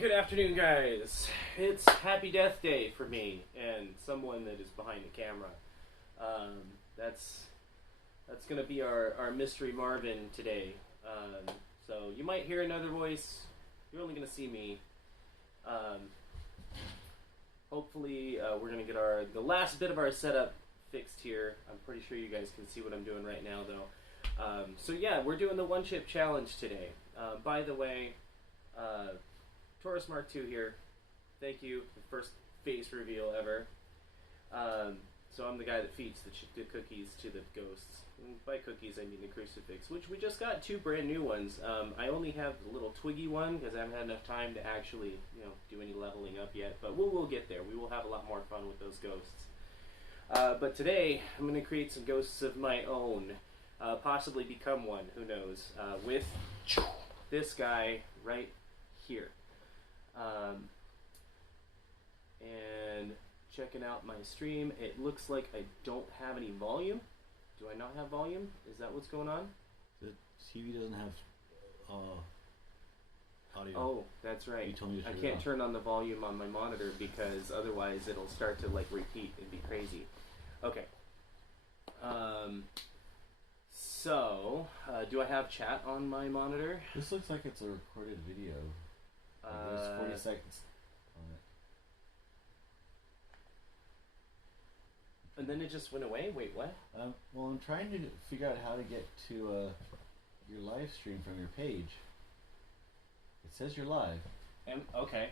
good afternoon, guys. It's Happy Death Day for me and someone that is behind the camera. That's going to be our Mystery Marvin today. So you might hear another voice. You're only going to see me. Hopefully, we're going to get the last bit of our setup fixed here. I'm pretty sure you guys can see what I'm doing right now, though. So yeah, we're doing the one chip challenge today. By the way, taurusmktwo here. Thank you. The first face reveal ever. So I'm the guy that feeds the cookies to the ghosts. And by cookies, I mean the crucifix, which we just got 2 brand new ones. I only have the little twiggy one because I haven't had enough time to actually, do any leveling up yet. But we'll get there. We will have a lot more fun with those ghosts. But today, I'm going to create some ghosts of my own. Possibly become one. Who knows? With this guy right here. And checking out my stream, it looks like I don't have any volume. Do I not have volume? Is that what's going on? The TV doesn't have audio. Oh, that's right. You told me to turn I it can't off. turn on the volume on my monitor because otherwise it'll start to repeat. It'd be crazy. Okay. So, do I have chat on my monitor? This looks like it's a recorded video. There's 40 seconds on it. And then it just went away? Wait, what? Well, I'm trying to figure out how to get to your live stream from your page. It says you're live. Okay.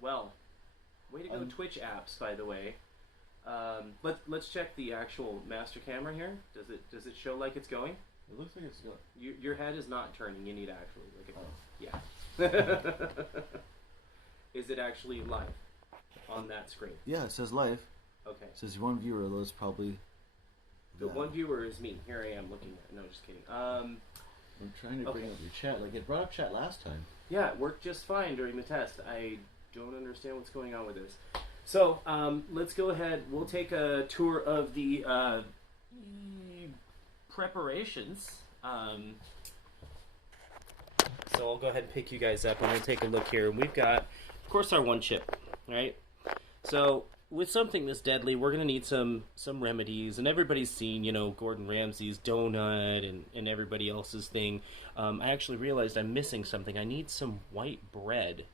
Well, way to go, Twitch apps, by the way. Let's check the actual master camera here. Does it show like it's going? It looks like it's going. Your head is not turning. You need to actually look at Yeah. Is it actually live on that screen? Yeah, it says live. Okay. It says 1 viewer. That's probably the one viewer is me. Here I am looking at. No, just kidding. I'm trying to bring up your chat. It brought up chat last time. Yeah, it worked just fine during the test. I don't understand what's going on with this. So, let's go ahead. We'll take a tour of the preparations. So I'll go ahead and pick you guys up and we'll take a look here. We've got, of course, our one chip, right? So with something this deadly, we're going to need some remedies. And everybody's seen, Gordon Ramsay's donut and everybody else's thing. I actually realized I'm missing something. I need some white bread.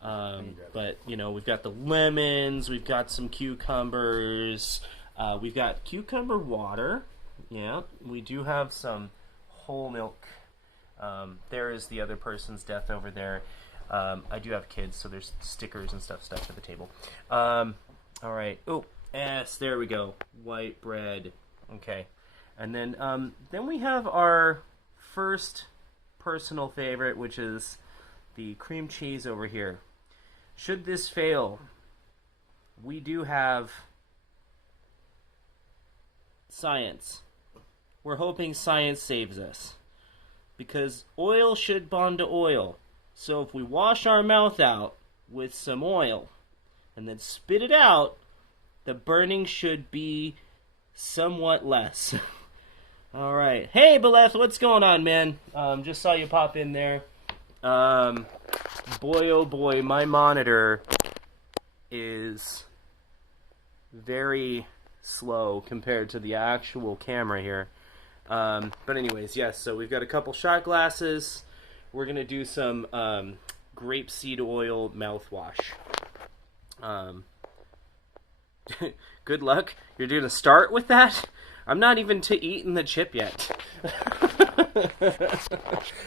But, we've got the lemons, we've got some cucumbers, we've got cucumber water, yeah, we do have some whole milk. There is the other person's death over there. I do have kids, so there's stickers and stuff stuck to the table. Alright, oh, yes, there we go, white bread, okay. And then we have our first personal favorite, which is the cream cheese over here. Should this fail, we do have science. We're hoping science saves us. Because oil should bond to oil. So if we wash our mouth out with some oil and then spit it out, the burning should be somewhat less. Alright. Hey, Beleth, what's going on, man? Just saw you pop in there. Boy, oh boy, my monitor is very slow compared to the actual camera here. But anyways, yes, so we've got a couple shot glasses. We're going to do some grapeseed oil mouthwash. Good luck. You're going to start with that? I'm not even eating the chip yet.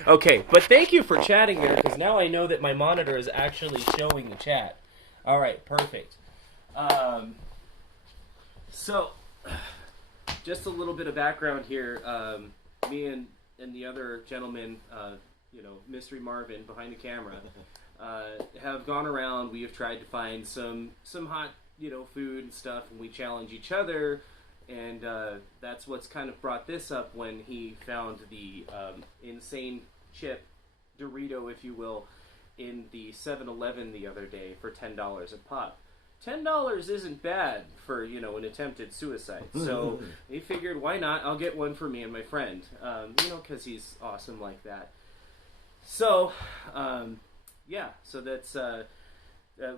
Okay, but thank you for chatting there, because now I know that my monitor is actually showing the chat. Alright, perfect. So, just a little bit of background here. Me and the other gentleman, Mystery Marvin behind the camera, have gone around. We have tried to find some hot, food and stuff, and we challenge each other. And that's what's kind of brought this up when he found the insane chip, Dorito, if you will, in the 7-Eleven the other day for $10 a pop. $10 isn't bad for, an attempted suicide. So he figured, why not? I'll get one for me and my friend, because he's awesome like that. So, yeah. So that's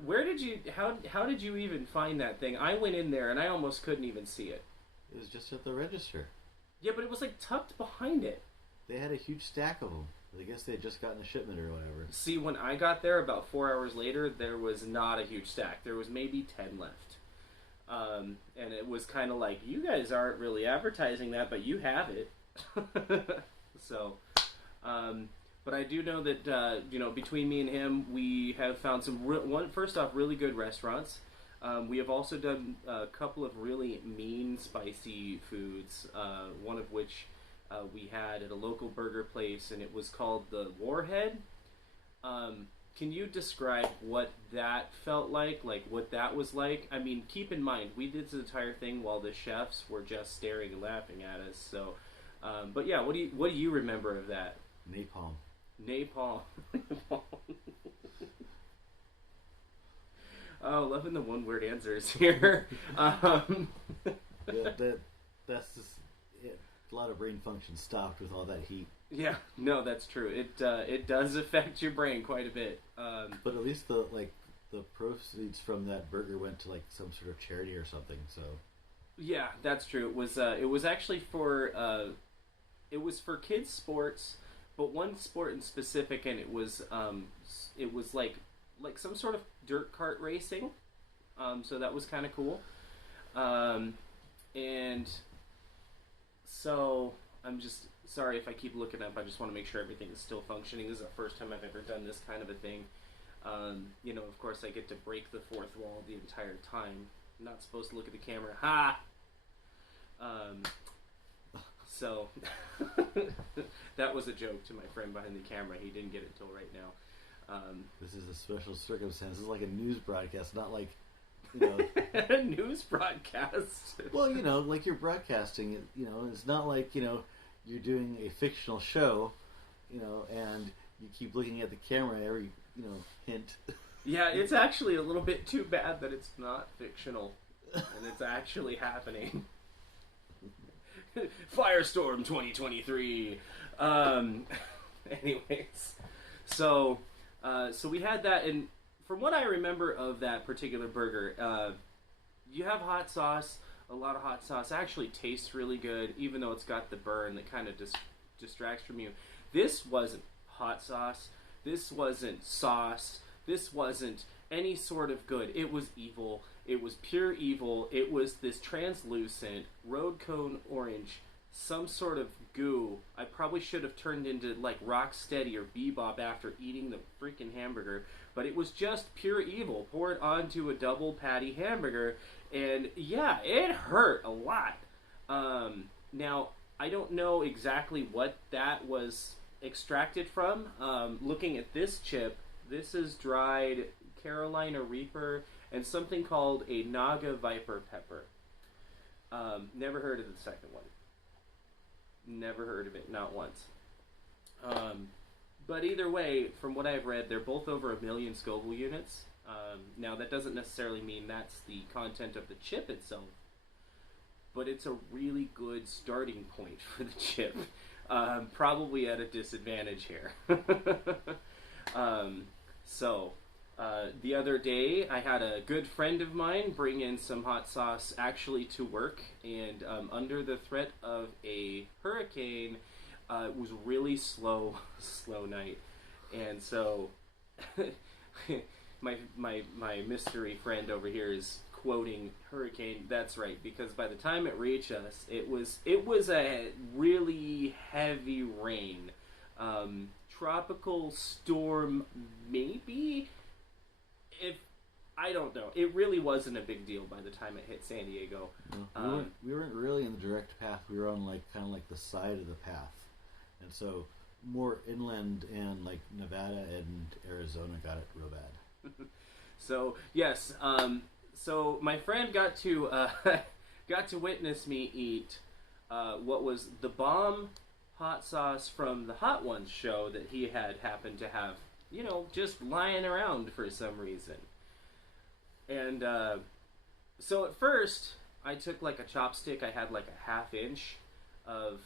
where did you? How did you even find that thing? I went in there and I almost couldn't even see it. It was just at the register. Yeah, but it was like tucked behind it. They had a huge stack of them. I guess they had just gotten a shipment or whatever. See, when I got there about 4 hours later, there was not a huge stack. There was maybe 10 left. And it was kind of like, you guys aren't really advertising that, but you have it. So, but I do know that, between me and him, we have found first off, really good restaurants. We have also done a couple of really mean, spicy foods, one of which we had at a local burger place, and it was called the Warhead. Can you describe what that felt like what that was like? I mean, keep in mind, we did the entire thing while the chefs were just staring and laughing at us. So, but yeah, what do you remember of that? Napalm. Napalm. Oh, loving the one-word answers here. Yeah, that's just it. A lot of brain function stopped with all that heat. Yeah, no, that's true. It does affect your brain quite a bit. But at least the proceeds from that burger went to like some sort of charity or something. So yeah, that's true. It was actually for kids sports, but one sport in specific, and it was like some sort of dirt cart racing. So that was kind of cool. And so I'm just sorry if I keep looking up. I just want to make sure everything is still functioning. This is the first time I've ever done this kind of a thing. Of course, I get to break the fourth wall the entire time. I'm not supposed to look at the camera. Ha! So that was a joke to my friend behind the camera. He didn't get it till right now. This is a special circumstance. This is like a news broadcast, not like a news broadcast. Well, like you're broadcasting. It's not like you're doing a fictional show, and you keep looking at the camera every hint. Yeah, it's actually a little bit too bad that it's not fictional and it's actually happening. Firestorm 2023. Anyways, so we had that, and from what I remember of that particular burger, you have hot sauce. A lot of hot sauce. Actually tastes really good, even though it's got the burn that kind of distracts from you. This wasn't hot sauce. This wasn't sauce. This wasn't any sort of good. It was evil. It was pure evil. It was this translucent road cone orange, some sort of goo. I probably should have turned into like Rocksteady or Bebop after eating the freaking hamburger, but it was just pure evil poured onto a double patty hamburger, and yeah, it hurt a lot. Now, I don't know exactly what that was extracted from. Looking at this chip, this is dried Carolina Reaper and something called a Naga Viper pepper. Never heard of the second one. Never heard of it, not once. But either way, from what I've read, they're both over 1 million Scoville units. Now, that doesn't necessarily mean that's the content of the chip itself, but it's a really good starting point for the chip. Probably at a disadvantage here. The other day, I had a good friend of mine bring in some hot sauce actually to work, and under the threat of a hurricane, it was really slow night. And so my mystery friend over here is quoting hurricane. That's right, because by the time it reached us, it was a really heavy rain. Tropical storm, maybe? I don't know. It really wasn't a big deal by the time it hit San Diego. We weren't really in the direct path. We were on kind of the side of the path, and so more inland, and like Nevada and Arizona got it real bad. So yes, so my friend got to witness me eat what was the bomb hot sauce from the Hot Ones show that he had happened to have, just lying around for some reason. And so at first, I took like a chopstick. I had like a half inch of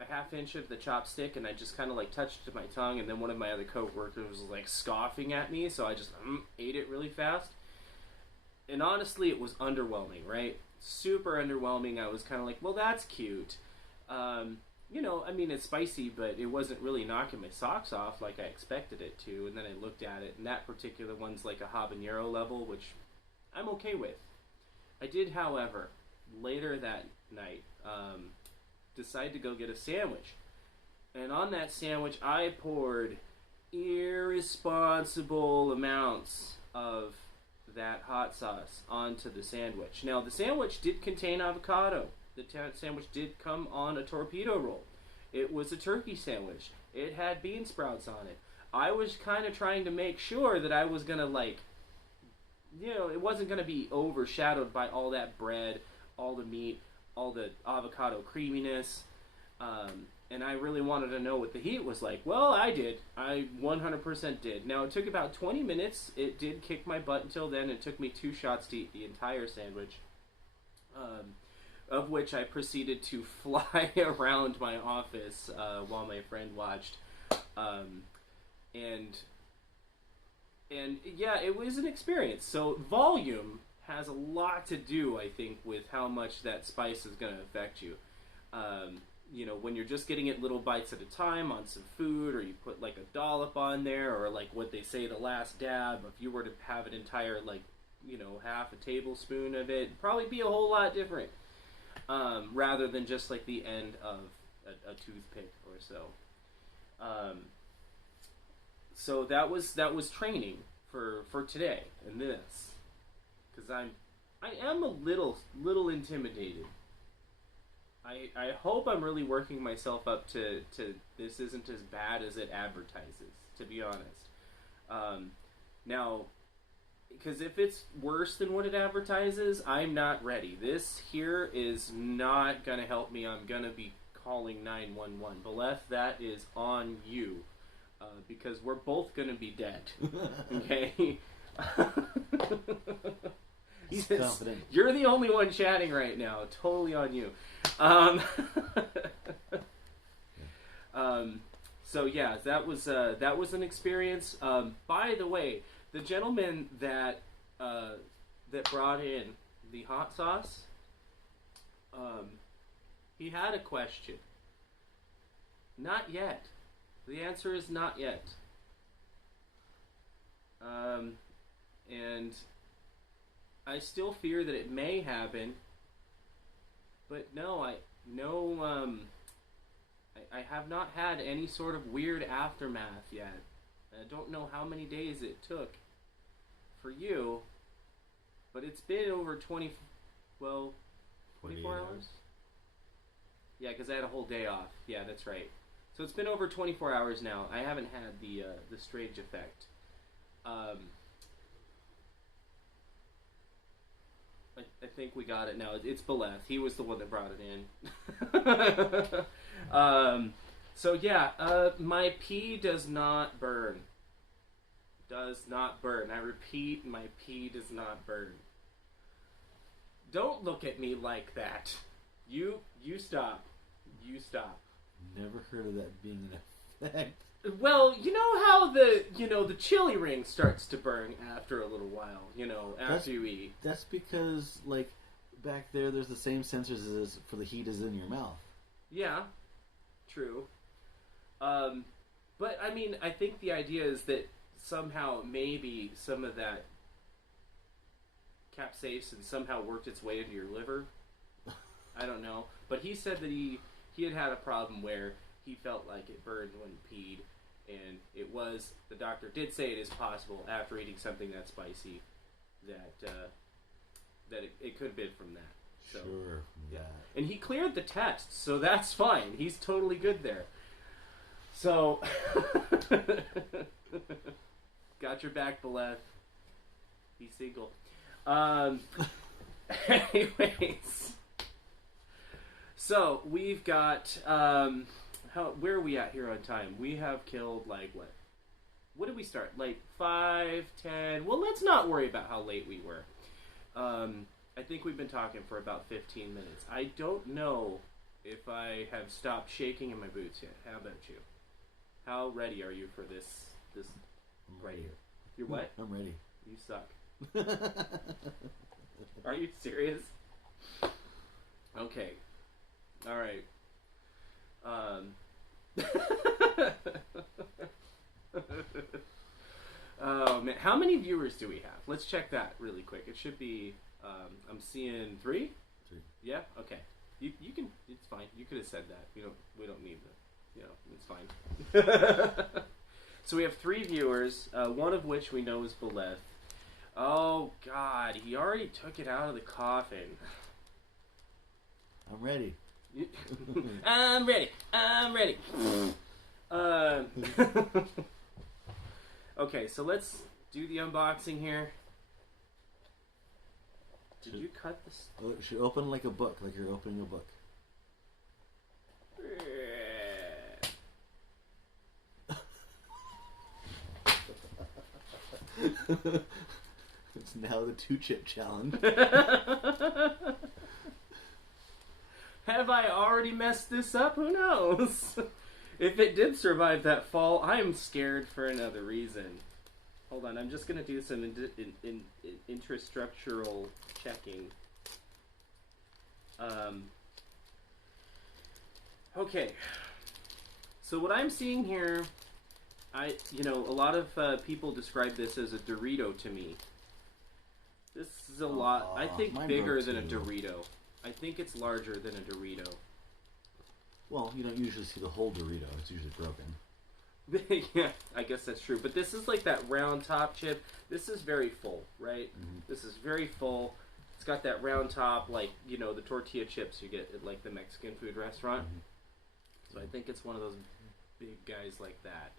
a half inch of the chopstick, and I just kind of like touched it to my tongue, and then one of my other coworkers was like scoffing at me, so I just ate it really fast. And honestly, it was underwhelming, right? Super underwhelming. I was kind of like, well, that's cute. You know, I mean, it's spicy, but it wasn't really knocking my socks off like I expected it to. And then I looked at it, and that particular one's like a habanero level, which I'm okay with. I did, however, later that night, decide to go get a sandwich. And on that sandwich, I poured irresponsible amounts of that hot sauce onto the sandwich. Now, the sandwich did contain avocado. The sandwich did come on a torpedo roll. It was a turkey sandwich. It had bean sprouts on it. I was kind of trying to make sure that I was going to, like, you know, it wasn't going to be overshadowed by all that bread, all the meat, all the avocado creaminess. And I really wanted to know what the heat was like. Well, I did. I 100% did. Now, it took about 20 minutes. It did kick my butt until then. It took me 2 shots to eat the entire sandwich, of which I proceeded to fly around my office while my friend watched. And yeah, it was an experience. So volume has a lot to do, I think, with how much that spice is going to affect you. You know, when you're just getting it little bites at a time on some food, or you put like a dollop on there, or like what they say, the last dab, if you were to have an entire, like, you know, half a tablespoon of it, it'd probably be a whole lot different, rather than just like the end of a toothpick or so. So that was training for today and this, because I am a little intimidated. I hope I'm really working myself up to this isn't as bad as it advertises, to be honest. Now, because if it's worse than what it advertises, I'm not ready. This here is not going to help me. I'm going to be calling 911. Beleth, that is on you, because we're both going to be dead. Okay? He's confident. You're the only one chatting right now. Totally on you. So yeah, that was an experience. By the way, the gentleman that brought in the hot sauce, he had a question. Not yet. The answer is not yet. And I still fear that it may happen, but no, I have not had any sort of weird aftermath yet. I don't know how many days it took for you, but it's been over 24 hours? Yeah, because I had a whole day off. Yeah, that's right. So it's been over 24 hours now. I haven't had the strange effect. I think we got it now. It's Beleth. He was the one that brought it in. So yeah, my pee does not burn. Does not burn. I repeat, my pee does not burn. Don't look at me like that. You stop. You stop. Never heard of that being an effect. Well, you know how the chili ring starts to burn after a little while, after you eat. That's because, like, back there's the same sensors as for the heat as in your mouth. Yeah, true. But, I mean, I think the idea is that somehow maybe some of that capsaicin somehow worked its way into your liver. I don't know. But he said that he had a problem where he felt like it burned when he peed. And the doctor did say it is possible after eating something that spicy that it could have been from that. So, sure. Yeah. And he cleared the test, so that's fine. He's totally good there. So, got your back, Beleth. He's single. Anyways. So, we've got... where are we at here on time? We have killed, like, what? What did we start? Like, 5, 10? Well, let's not worry about how late we were. I think we've been talking for about 15 minutes. I don't know if I have stopped shaking in my boots yet. How about you? How ready are you for this I'm right ready. here? You're what? I'm ready. You suck. Are you serious? Okay. All right. Oh man, how many viewers do we have? Let's check that really quick. It should be. I'm seeing 3. 3. Yeah. Okay. You can. It's fine. You could have said that. We don't need the. It's fine. So we have 3 viewers. One of which we know is Beleth. Oh God, he already took it out of the coffin. I'm ready. I'm ready. I'm ready. Okay, so let's do the unboxing here. Did you cut this? Oh, it should open like a book, like you're opening a book. It's now the 2-chip challenge. Have I already messed this up? Who knows? If it did survive that fall, I'm scared for another reason. Hold on, I'm just going to do some intrastructural checking. Okay. So what I'm seeing here, a lot of people describe this as a Dorito to me. This is a lot, I think, bigger than a Dorito. I think it's larger than a Dorito. Well, you don't usually see the whole Dorito. It's usually broken. Yeah, I guess that's true. But this is like that round top chip. This is very full, right? Mm-hmm. This is very full. It's got that round top, like, the tortilla chips you get at, like, the Mexican food restaurant. Mm-hmm. So I think it's one of those big guys like that.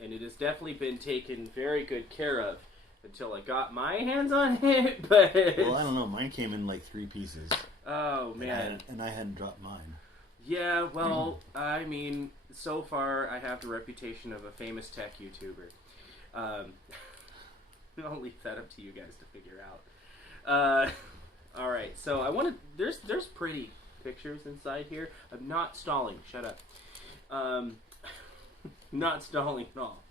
And it has definitely been taken very good care of until I got my hands on it, but... Well, I don't know. Mine came in like 3 pieces. Oh, man. And I hadn't dropped mine. Yeah, well, I mean, so far I have the reputation of a famous tech YouTuber. I'll leave that up to you guys to figure out. All right, so I want to. There's pretty pictures inside here. I'm not stalling. Shut up. Not stalling at all.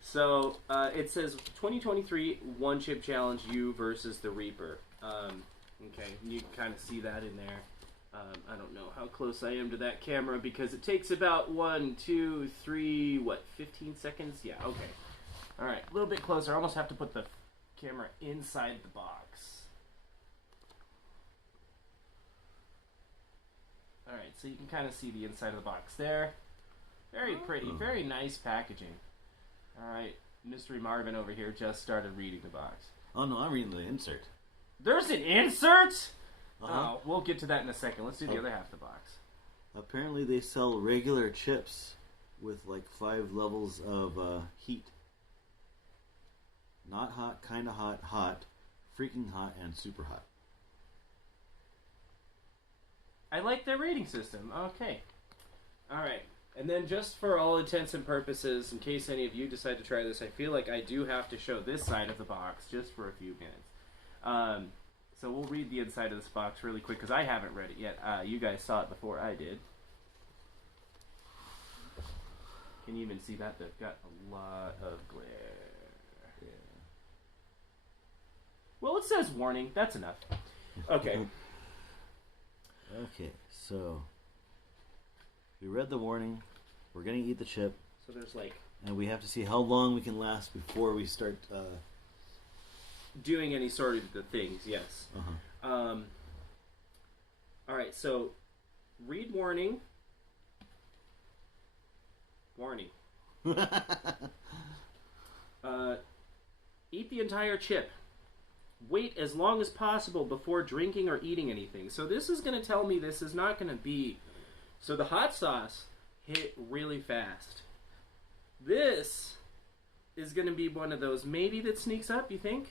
So it says 2023 One Chip Challenge You versus the Reaper. Okay, you can kind of see that in there. I don't know how close I am to that camera because it takes about 1, 2, 3, 15 seconds? Yeah, okay. Alright, a little bit closer. I almost have to put the camera inside the box. Alright, so you can kind of see the inside of the box there. Very pretty, very nice packaging. Alright, Mystery Marvin over here just started reading the box. Oh no, I'm reading the insert. There's an insert?! Uh-huh. Oh, we'll get to that in a second. Let's do the other half of the box. Apparently they sell regular chips with like 5 levels of heat. Not hot, kinda hot, hot, freaking hot, and super hot. I like their rating system. Okay. Alright. And then just for all intents and purposes, in case any of you decide to try this, I feel like I do have to show this side of the box just for a few minutes. So we'll read the inside of this box really quick because I haven't read it yet. You guys saw it before I did. Can you even see that? They've got a lot of glare. Yeah. Well, it says warning. That's enough. Okay. Okay, so we read the warning. We're going to eat the chip. So there's like... And we have to see how long we can last before we start... doing any sort of the things, yes. Uh-huh. Alright, so read warning. Warning. Eat the entire chip. Wait as long as possible before drinking or eating anything. So this is going to tell me this is not going to be... So the hot sauce hit really fast. This is going to be one of those maybe that sneaks up, you think?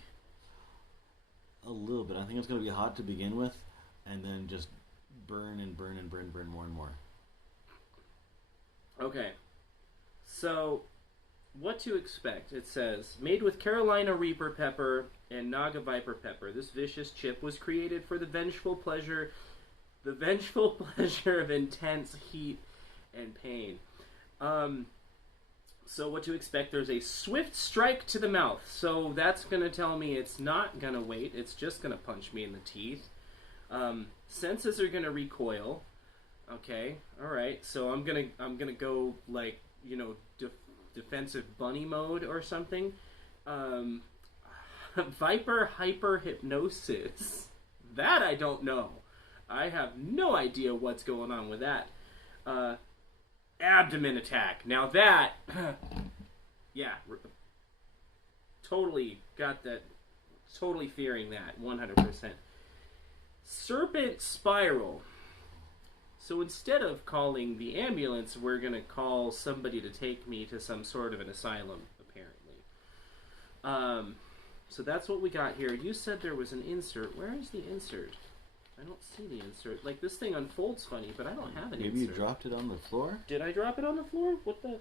A little bit. I think it's going to be hot to begin with, and then just burn and burn and burn more and more. Okay. So, what to expect? It says, made with Carolina Reaper pepper and Naga Viper pepper, this vicious chip was created for the vengeful pleasure The vengeful pleasure of intense heat and pain. So what to expect, there's a swift strike to the mouth. So that's going to tell me it's not going to wait. It's just going to punch me in the teeth. Senses are going to recoil. Okay, all right. So I'm gonna go like, you know, defensive bunny mode or something. Viper hyper hypnosis. That I don't know. I have no idea what's going on with that. Abdomen attack. Now that, yeah, totally got that. Totally fearing that. 100%. Serpent spiral. So instead of calling the ambulance, we're going to call somebody to take me to some sort of an asylum, apparently. So that's what we got here. You said there was an insert. Where is the insert? I don't see the insert. Like, this thing unfolds funny, but I don't have an insert. Maybe you dropped it on the floor? Did I drop it on the floor? What the?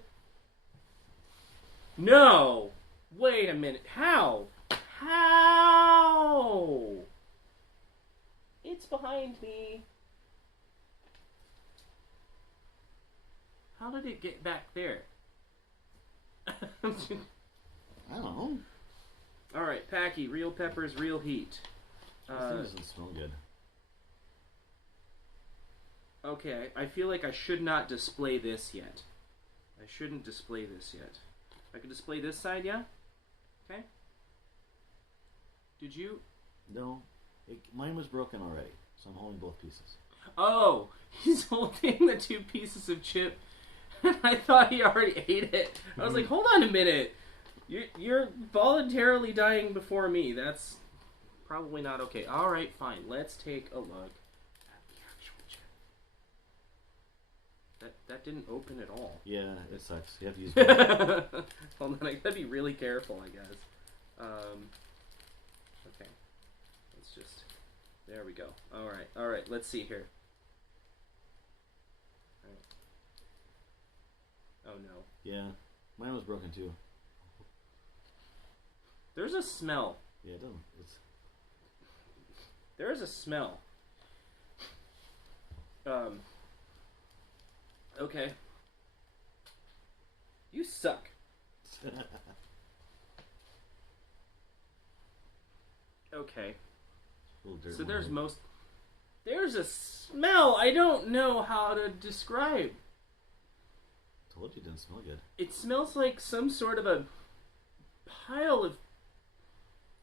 No! Wait a minute. How? How? It's behind me. How did it get back there? I don't know. Alright, Packy, real peppers, real heat. This thing doesn't smell good. Okay, I feel like I should not display this yet. I shouldn't display this yet. I can display this side, yeah? Okay. Did you? No. Mine was broken already, so I'm holding both pieces. Oh, he's holding the two pieces of chip. I thought he already ate it. I was like, hold on a minute. You're voluntarily dying before me. That's probably not okay. All right, fine. Let's take a look at the actual chip. That didn't open at all. Yeah, it sucks. You have to use both. Hold on, I gotta be really careful, I guess. Okay. Let's just... There we go. All right. Let's see here. All right. Oh, no. Yeah, mine was broken too. There's a smell. Yeah, it doesn't. There is a smell. Okay. You suck. Okay. So there's there's a smell I don't know how to describe. Told you it didn't smell good. It smells like some sort of a pile of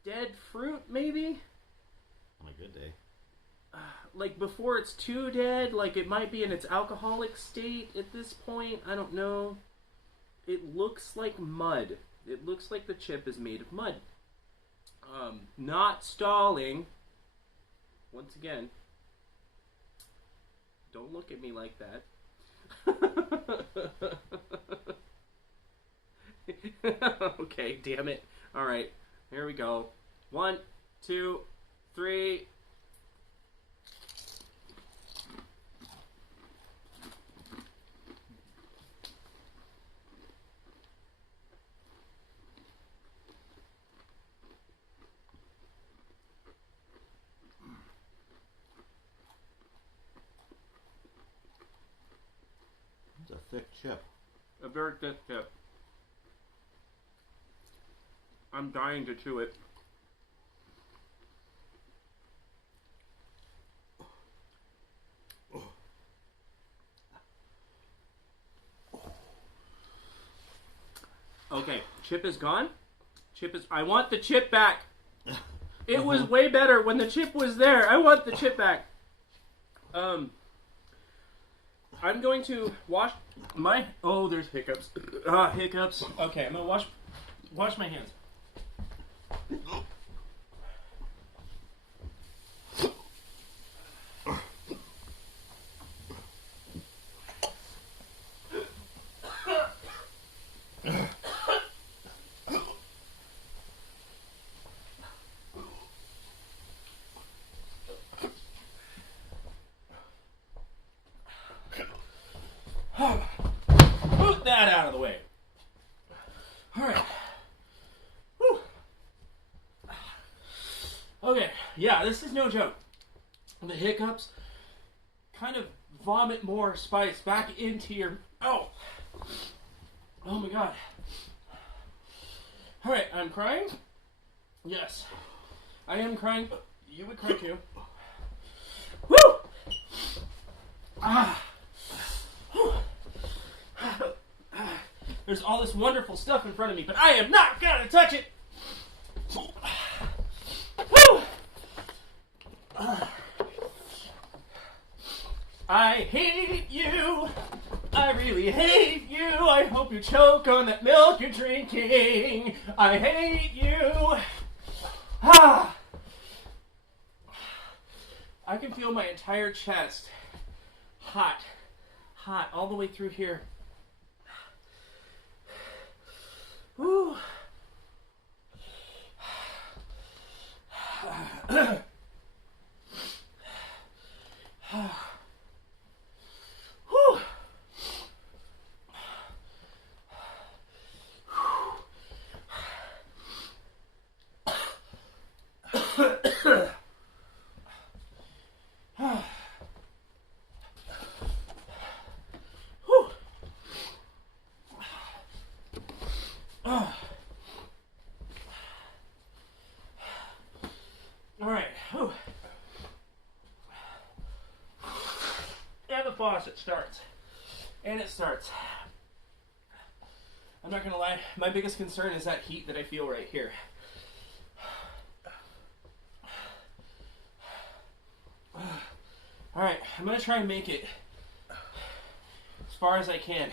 dead fruit, maybe? On a good day. Like before it's too dead, like it might be in its alcoholic state at this point. I don't know. It looks like mud. It looks like the chip is made of mud. Not stalling. Once again, don't look at me like that. Okay, damn it. Alright, here we go. 1, 2, 3. It's a thick chip. A very thick chip. I'm dying to chew it. Okay, chip is gone. I want the chip back. It was way better when the chip was there. I want the chip back. I'm going to wash my... Oh, there's hiccups. Hiccups. Okay, I'm going to wash my hands. Put that out of the way. All right. Whew. Okay. Yeah, this is no joke. The hiccups. kind of vomit more spice back into your... Oh my god. Alright, I'm crying? Yes. I am crying. You would cry too. Woo! There's all this wonderful stuff in front of me, but I am not gonna touch it! Woo! I hate you. I really hate you. I hope you choke on that milk you're drinking. I hate you. I can feel my entire chest hot, all the way through here. Woo. Alright. And the faucet starts. And it starts. I'm not gonna lie, my biggest concern is that heat that I feel right here. Alright, I'm gonna try and make it as far as I can.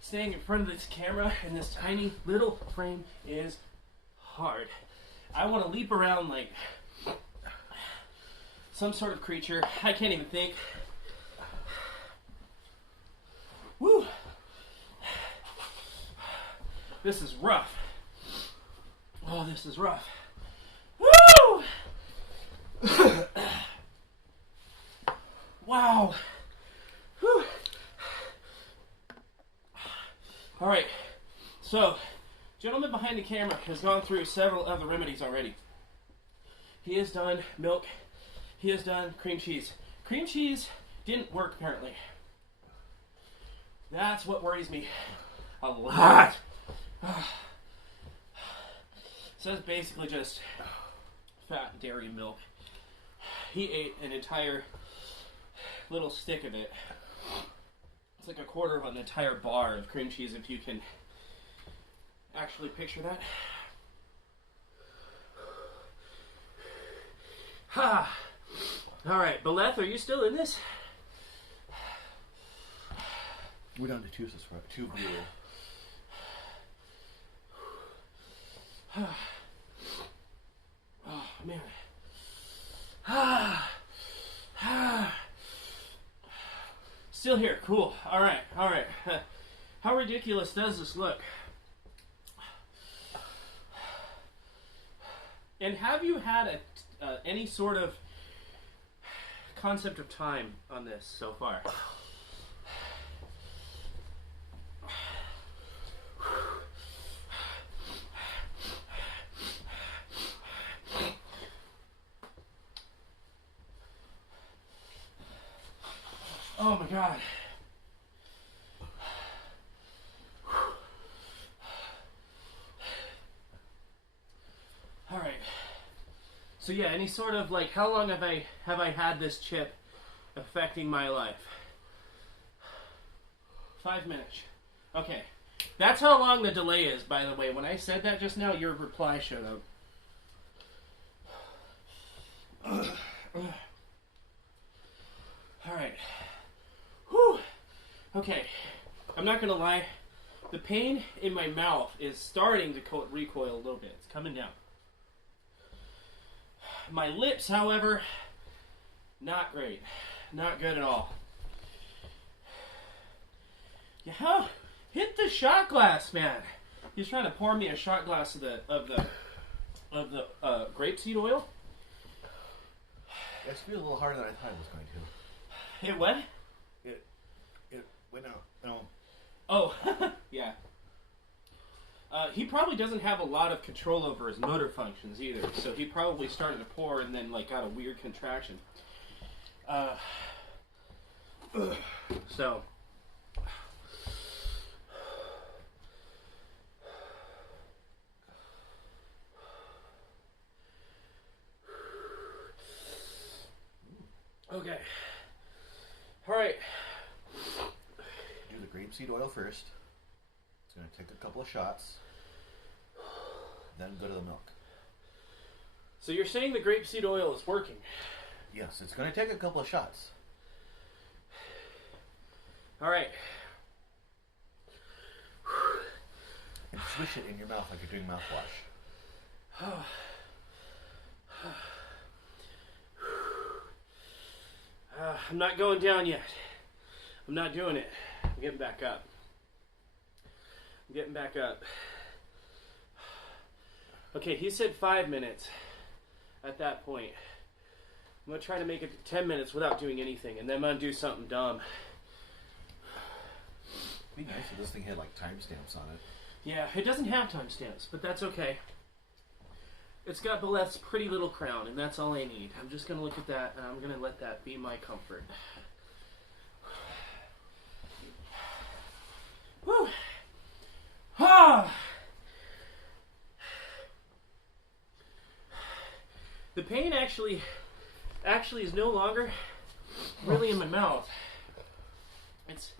Staying in front of this camera in this tiny little frame is hard. I want to leap around like some sort of creature. I can't even think. Woo! This is rough. Oh, this is rough. Woo! Wow. Whew. All right, so gentleman behind the camera has gone through several of the remedies already. He has done milk. He has done cream cheese. Cream cheese didn't work apparently. That's what worries me a lot. So it's basically just fat dairy milk. He ate an entire little stick of it. It's like a quarter of an entire bar of cream cheese, if you can actually picture that. Alright, Beleth, are you still in this? We're down to two beer. Oh, man. Still here. Cool. All right. How ridiculous does this look? And have you had any sort of concept of time on this so far? Oh my god. All right. So yeah, any sort of like, how long have I had this chip affecting my life? 5 minutes. Okay. That's how long the delay is, by the way. When I said that just now, your reply showed up. All right. Whew. Okay, I'm not gonna lie, the pain in my mouth is starting to recoil a little bit. It's coming down. My lips, however, not great. Not good at all. Yeah, hit the shot glass, man. He's trying to pour me a shot glass of the grapeseed oil. It feels a little harder than I thought it was going to. It what? It went out. No. Oh, yeah. He probably doesn't have a lot of control over his motor functions either, so he probably started to pour and then like got a weird contraction. So. Okay. All right. Do the grapeseed oil first. It's going to take a couple of shots. Then go to the milk. So you're saying the grapeseed oil is working? Yes, it's going to take a couple of shots. All right. And swish it in your mouth like you're doing mouthwash. I'm not going down yet. I'm not doing it. I'm getting back up. I'm getting back up. Okay, he said 5 minutes at that point. I'm going to try to make it to 10 minutes without doing anything, and then I'm going to do something dumb. It'd be nice if this thing had like timestamps on it. Yeah, it doesn't have timestamps, but that's okay. It's got Beleth's pretty little crown, and that's all I need. I'm just going to look at that, and I'm going to let that be my comfort. Whew. Ah! The pain actually is no longer really in my mouth. It's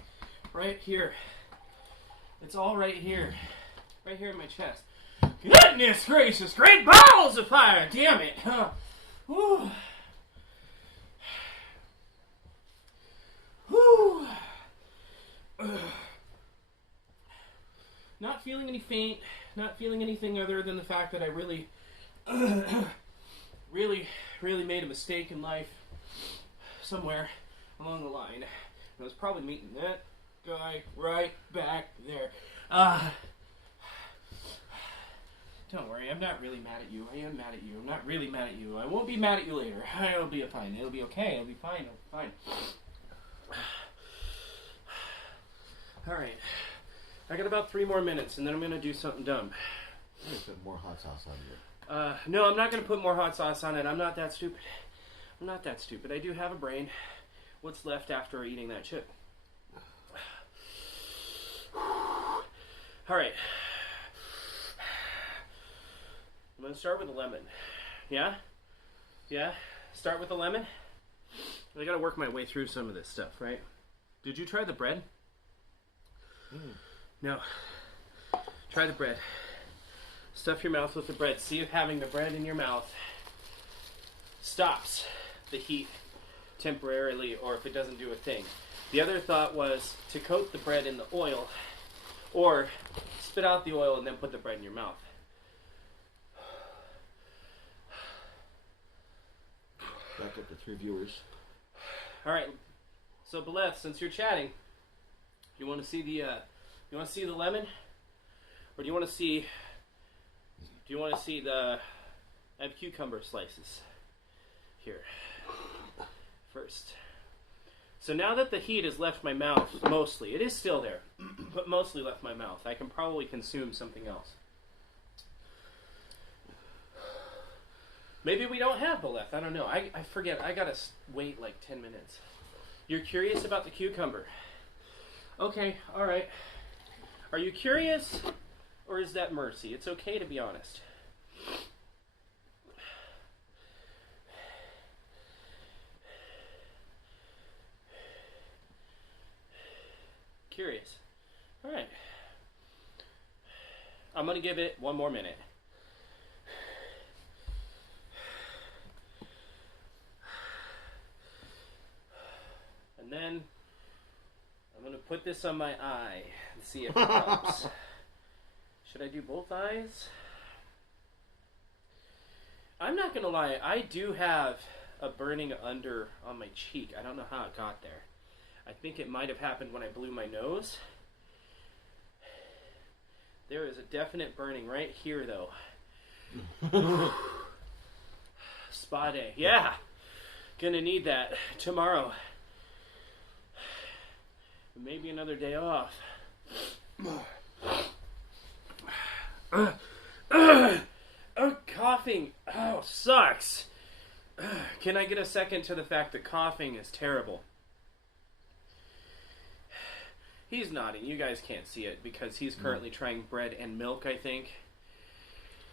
right here. It's all right here. Right here in my chest. Goodness gracious, great balls of fire! Damn it! Whew. Whew. Not feeling any faint, not feeling anything other than the fact that I really, really made a mistake in life somewhere along the line. I was probably meeting that guy right back there. Don't worry, I'm not really mad at you. I am mad at you. I'm not really mad at you. I won't be mad at you later. It'll be fine. It'll be okay. It'll be fine. It'll be fine. Alright. I got about 3 more minutes, and then I'm going to do something dumb. I'm going to put more hot sauce on it. No, I'm not going to put more hot sauce on it. I'm not that stupid. I'm not that stupid. I do have a brain. What's left after eating that chip? Alright. I'm going to start with a lemon. Yeah? Yeah? Start with a lemon? I got to work my way through some of this stuff, right? Did you try the bread? No. Try the bread. Stuff your mouth with the bread. See if having the bread in your mouth stops the heat temporarily or if it doesn't do a thing. The other thought was to coat the bread in the oil or spit out the oil and then put the bread in your mouth. Back up to 3 viewers. Alright. So Beleth, since you're chatting, you want to see the lemon? Or do you want to see the I have cucumber slices here first. So now that the heat has left my mouth, mostly, it is still there, but mostly left my mouth, I can probably consume something else. Maybe we don't have Beleth, I don't know. I forget, I gotta wait like 10 minutes. You're curious about the cucumber. Okay, alright. Are you curious, or is that mercy? It's okay to be honest. Curious. Alright. I'm going to give it 1 more minute. And then I'm going to put this on my eye and see if it helps. Should I do both eyes? I'm not going to lie, I do have a burning under on my cheek. I don't know how it got there. I think it might have happened when I blew my nose. There is a definite burning right here, though. Spa day. Yeah! Gonna need that tomorrow. Maybe another day off. Oh, coughing. Oh, sucks. Can I get a second to the fact that coughing is terrible? He's nodding. You guys can't see it because he's currently trying bread and milk, I think.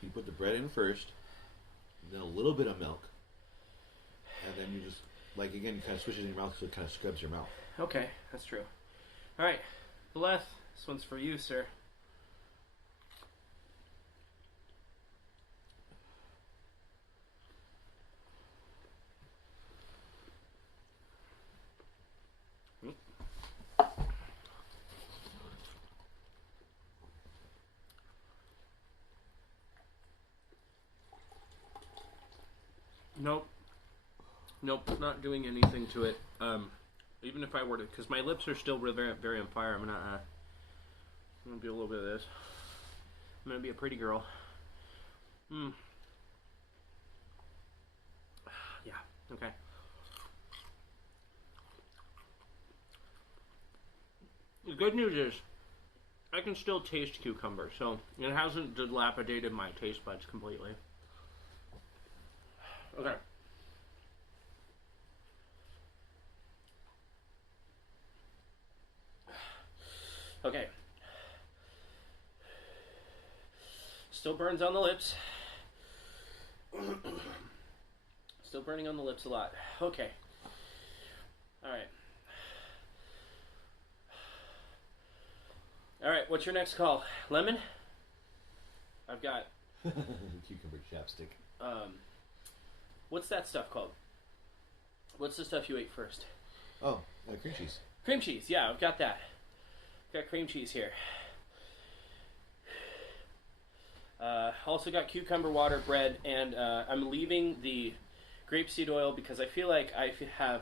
You put the bread in first, then a little bit of milk, and then you just, like, again, you kind of swish it in your mouth so it kind of scrubs your mouth. Okay, that's true. All right, Bleth, this one's for you, sir. Nope, not doing anything to it. Even if I were to, because my lips are still very, very on fire. I'm gonna do a little bit of this. I'm gonna be a pretty girl. Yeah. Okay. The good news is, I can still taste cucumber, so it hasn't dilapidated my taste buds completely. Okay. Okay. Still burns on the lips. Still burning on the lips a lot. Okay. Alright. Alright, what's your next call? Lemon? I've got... Cucumber chapstick. What's that stuff called? What's the stuff you ate first? Oh, cream cheese. Cream cheese, yeah, I've got that. Got cream cheese here. Also got cucumber water, bread, and I'm leaving the grapeseed oil because I feel like I have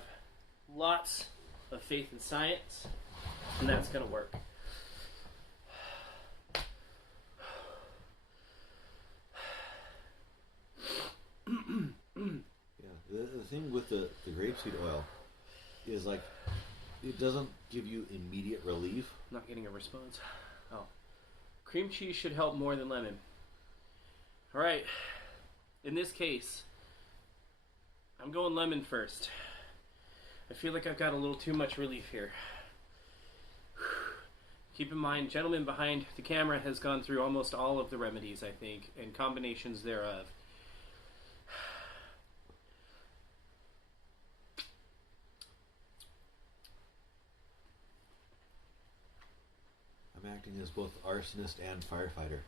lots of faith in science, and that's going to work. Yeah, the thing with the grapeseed oil is, like, it doesn't give you immediate relief. Not getting a response. Oh. Cream cheese should help more than lemon. Alright. In this case, I'm going lemon first. I feel like I've got a little too much relief here. Keep in mind, gentleman behind the camera has gone through almost all of the remedies, I think, and combinations thereof. I'm acting as both arsonist and firefighter.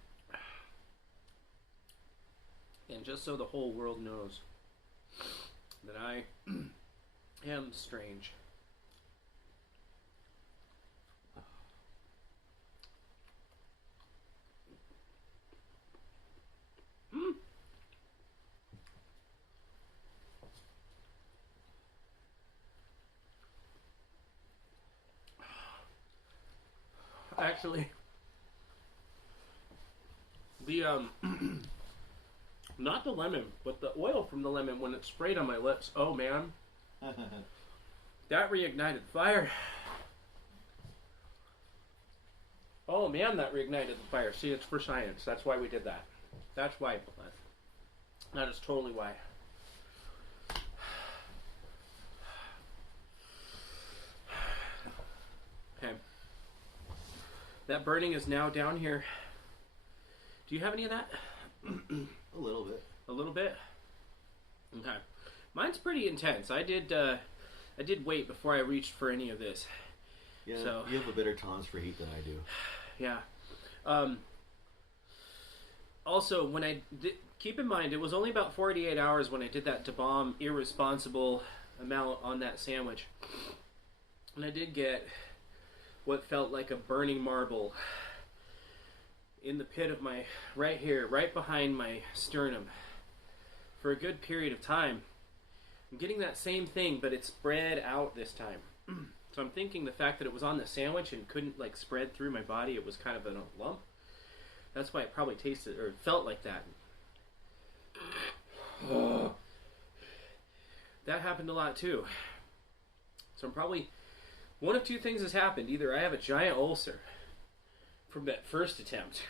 And just so the whole world knows that I am strange. Actually, the not the lemon, but the oil from the lemon when it sprayed on my lips. Oh man, that reignited fire. Oh man, that reignited the fire. See, it's for science. That's why we did that. That's why. That is totally why. Okay. That burning is now down here. Do you have any of that? A little bit. A little bit? Okay. Mine's pretty intense. I did wait before I reached for any of this. Yeah, so, you have a better tolerance for heat than I do. Yeah. Also, when I did, keep in mind, it was only about 48 hours when I did that bomb irresponsible amount on that sandwich. And I did get what felt like a burning marble in the pit of my, right here, right behind my sternum for a good period of time. I'm getting that same thing, but it's spread out this time. So I'm thinking the fact that it was on the sandwich and couldn't, like, spread through my body, it was kind of a lump. That's why it probably tasted, or felt like that. That happened a lot too. So I'm probably, one of two things has happened. Either I have a giant ulcer from that first attempt,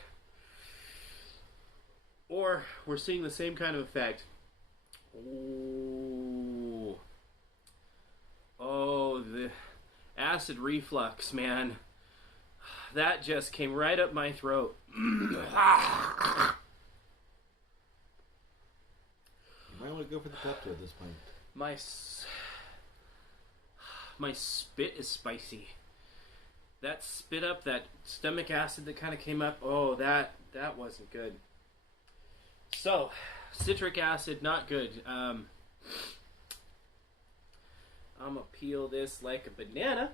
Or we're seeing the same kind of effect. Oh, the acid reflux, man. That just came right up my throat. You might want to go for the Pepto at this point. My spit is spicy. That spit up, that stomach acid that kind of came up. Oh, that wasn't good. So, citric acid, not good. I'm gonna peel this like a banana.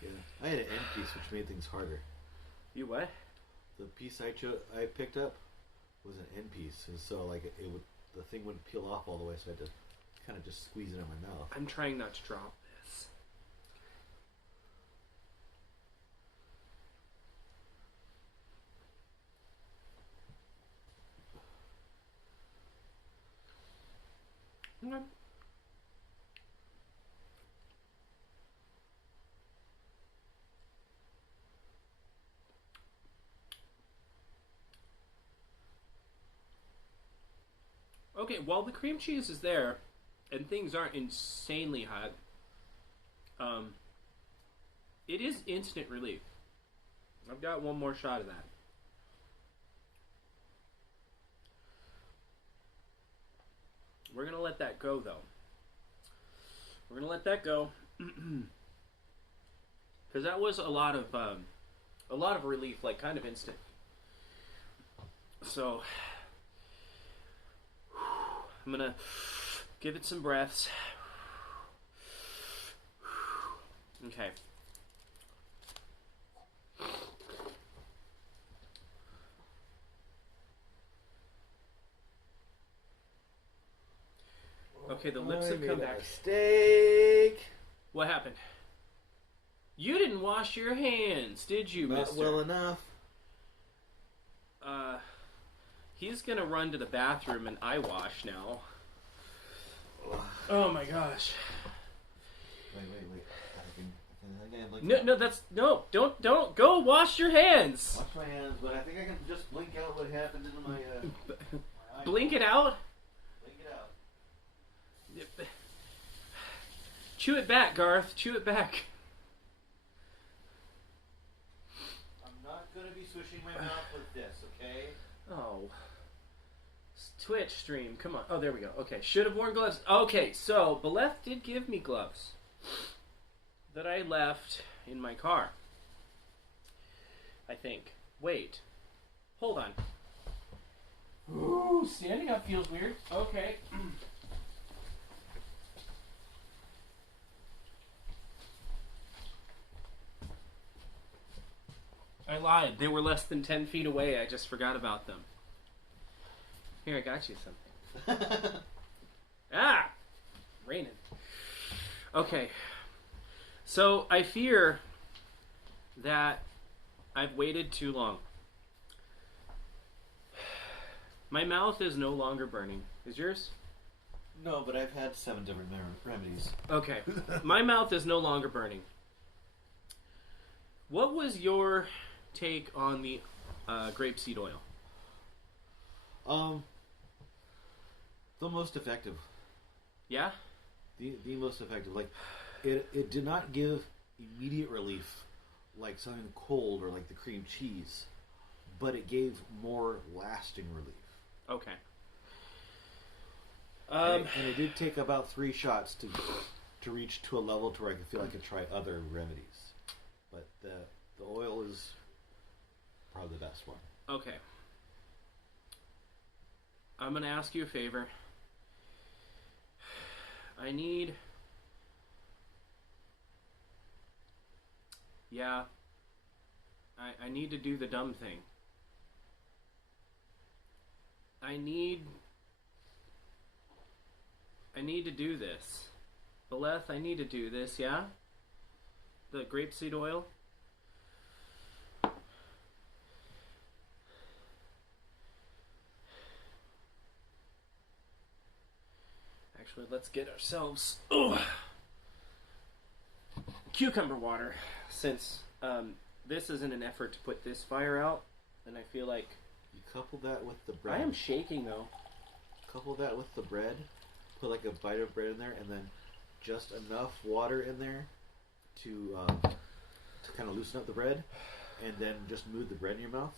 Yeah, I had an end piece, which made things harder. You what? The piece I picked up was an end piece, and so like the thing wouldn't peel off all the way, so I had to kind of just squeeze it in my mouth. I'm trying not to drop this. Okay. Okay, while the cream cheese is there, and things aren't insanely hot, it is instant relief. I've got one more shot of that. We're gonna let that go, though. We're gonna let that go because that was a lot of relief, like kind of instant. So I'm gonna give it some breaths. Okay. Okay, the lips have come back. Mistake. What happened? You didn't wash your hands, did you, Not mister? well enough. He's gonna run to the bathroom and eye wash now. Oh my gosh. Wait. No, don't go wash your hands. Wash my hands, but I think I can just blink out what happened into my eye. Blink it out. Blink it out. Chew it back, Garth. Chew it back. I'm not gonna be swishing my mouth with this, okay? Oh. Twitch stream. Come on. Oh, there we go. Okay. Should have worn gloves. Okay, so Beleth did give me gloves that I left in my car. I think. Wait. Hold on. Ooh, standing up feels weird. Okay. I lied. They were less than 10 feet away. I just forgot about them. Here, I got you something. Ah! Raining. Okay. So, I fear that I've waited too long. My mouth is no longer burning. Is yours? No, but I've had 7 different remedies. Okay. My mouth is no longer burning. What was your take on the grapeseed oil? The most effective. Yeah? The most effective. Like, it did not give immediate relief like something cold or like the cream cheese, but it gave more lasting relief. Okay. And it did take about 3 shots to reach to a level to where I could feel I could try other remedies. But the oil is probably the best one. Okay. I'm going to ask you a favor. I need... Yeah. I need to do the dumb thing. I need to do this. Beleth, I need to do this, yeah? The grapeseed oil? Actually, let's get ourselves cucumber water, since this isn't an effort to put this fire out, and I feel like You couple that with the bread. I am shaking though. Couple that with the bread. Put like a bite of bread in there, and then just enough water in there to kind of loosen up the bread, and then just move the bread in your mouth.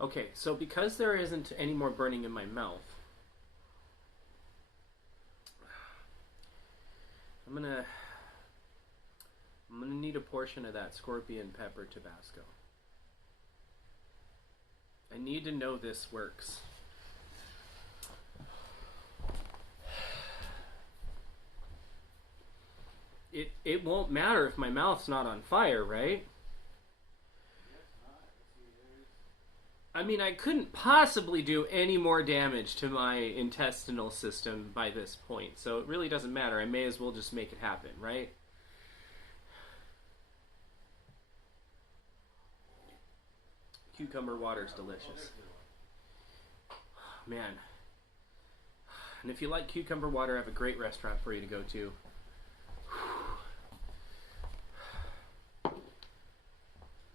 Okay, so because there isn't any more burning in my mouth, I'm gonna need a portion of that scorpion pepper Tabasco. I need to know this works. It won't matter if my mouth's not on fire, right? I mean, I couldn't possibly do any more damage to my intestinal system by this point, so it really doesn't matter. I may as well just make it happen, right? Cucumber water is delicious. Man. And if you like cucumber water, I have a great restaurant for you to go to.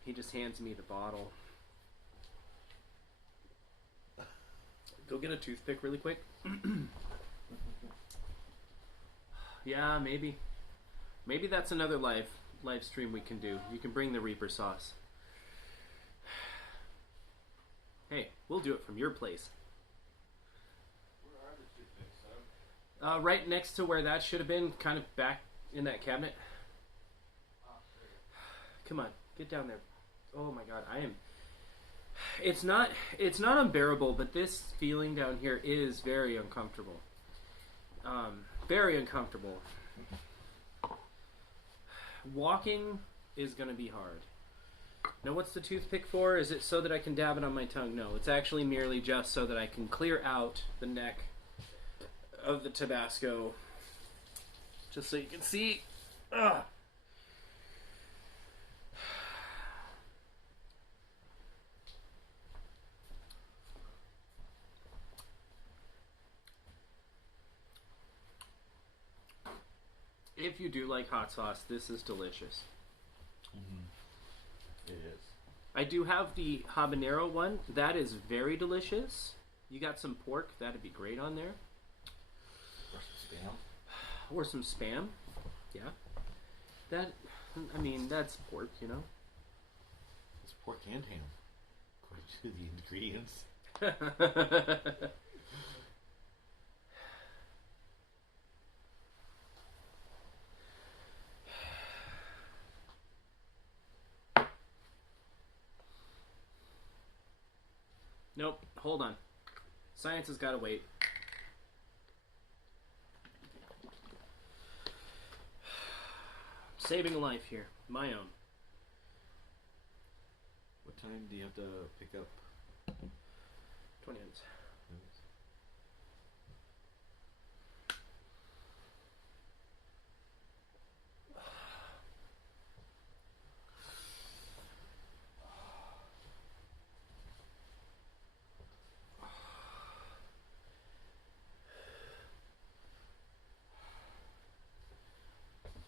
He just hands me the bottle. Go get a toothpick really quick. Yeah, maybe. Maybe that's another live stream we can do. You can bring the Reaper sauce. Hey, we'll do it from your place. Where are the toothpicks, son? Right next to where that should have been, kind of back in that cabinet. Come on, get down there. Oh my god, I am... It's not unbearable, but this feeling down here is very uncomfortable. Very uncomfortable. Walking is going to be hard. Now, what's the toothpick for? Is it so that I can dab it on my tongue? No, it's actually merely just so that I can clear out the neck of the Tabasco. Just so you can see. Ugh. If you do like hot sauce, this is delicious. Mm-hmm. It is. I do have the habanero one. That is very delicious. You got some pork. That'd be great on there. Or some spam. Or some spam. Yeah. That, I mean, that's pork, you know. It's pork and ham, according to the ingredients. Nope, hold on. Science has got to wait. Saving a life here. My own. What time do you have to pick up? 20 minutes.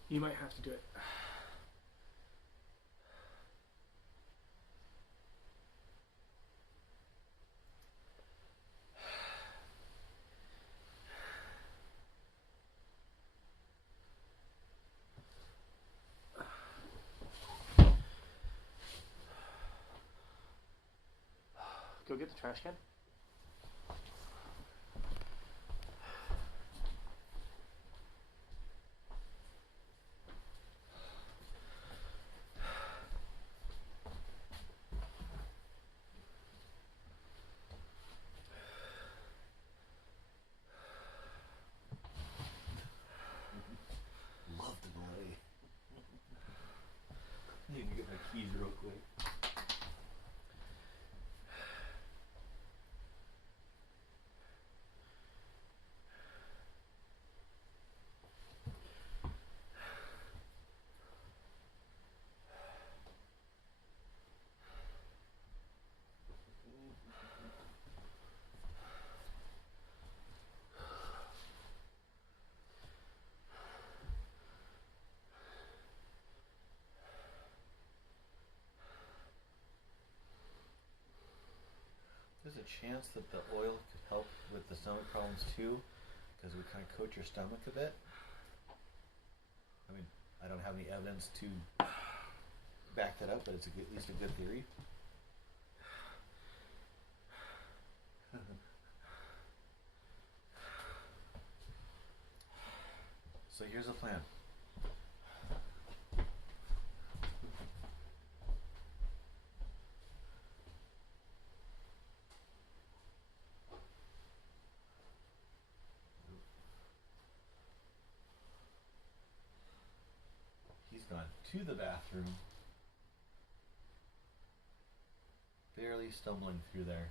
You might have to do it. Go get the trash can. Love the delay. Need to get my keys real quick. chance that the oil could help with the stomach problems too, because we kind of coat your stomach a bit. I mean, I don't have any evidence to back that up, but it's at least a good theory. So here's the plan. He's gone to the bathroom, barely stumbling through there.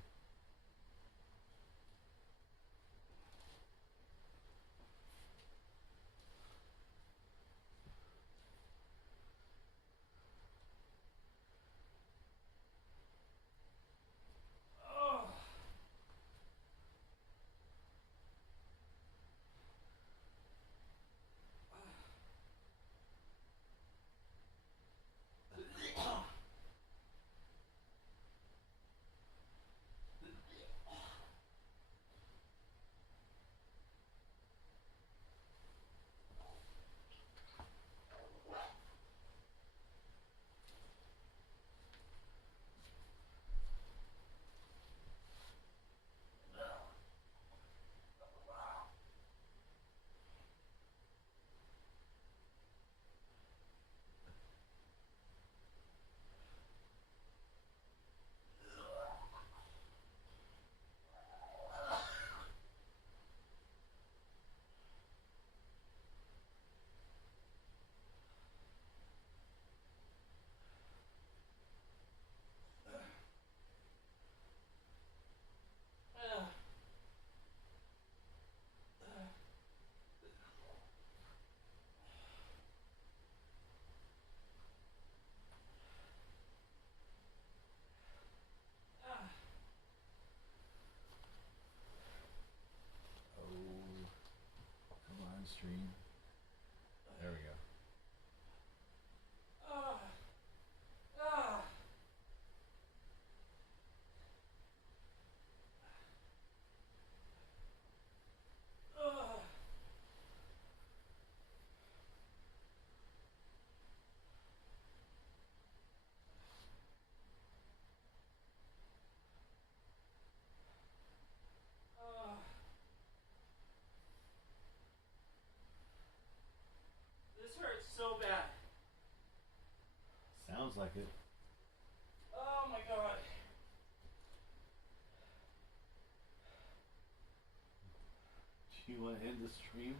Stream. There we go. This hurts so bad. Sounds like it. Oh my god. Do you want to end the stream?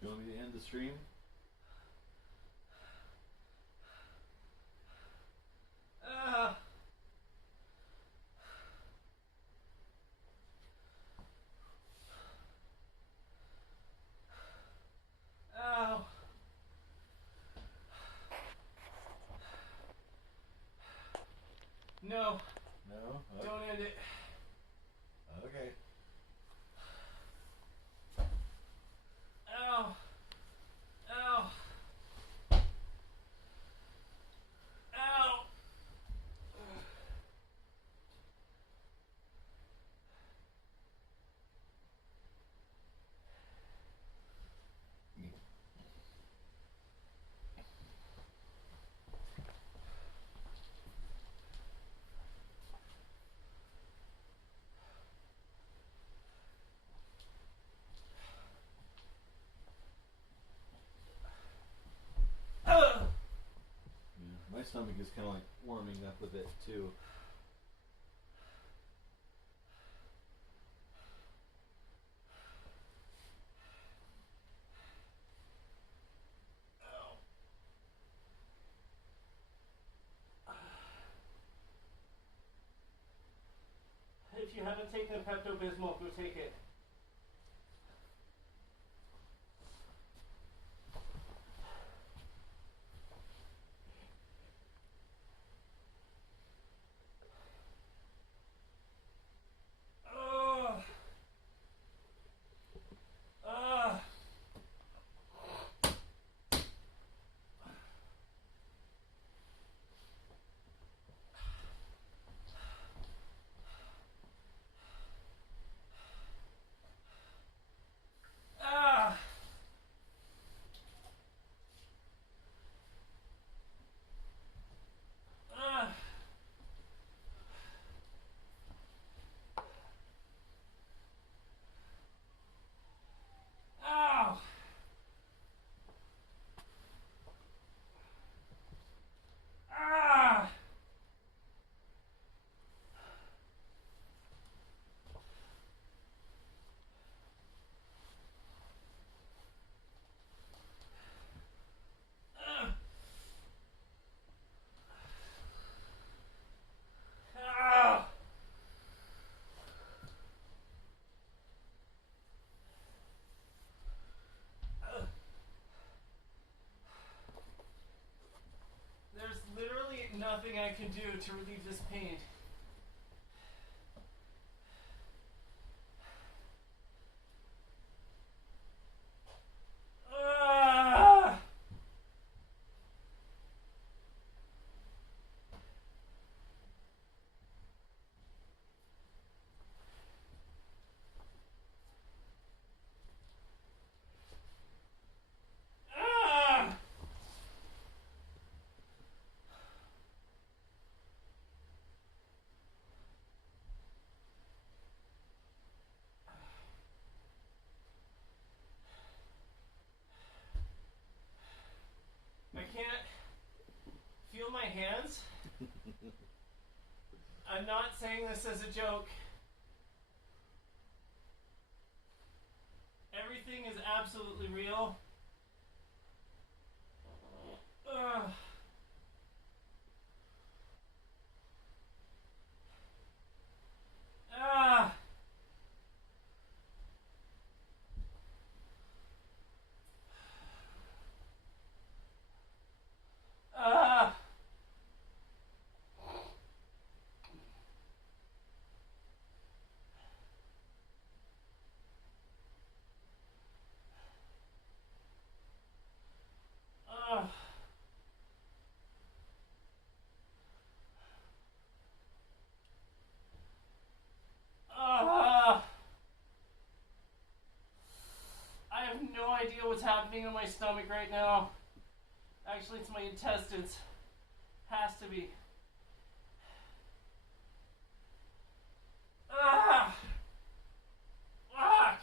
You want me to end the stream? No. No? Don't end it. stomach is kind of like warming up a bit too. If you haven't taken Pepto-Bismol, go take it. There's literally nothing I can do to relieve this pain. I can't feel my hands. I'm not saying this as a joke. Everything is absolutely real. Ugh. Ah. Ah. Ah. Ah. I have no idea what's happening in my stomach right now. Actually, it's my intestines. Has to be. Ah! Fuck!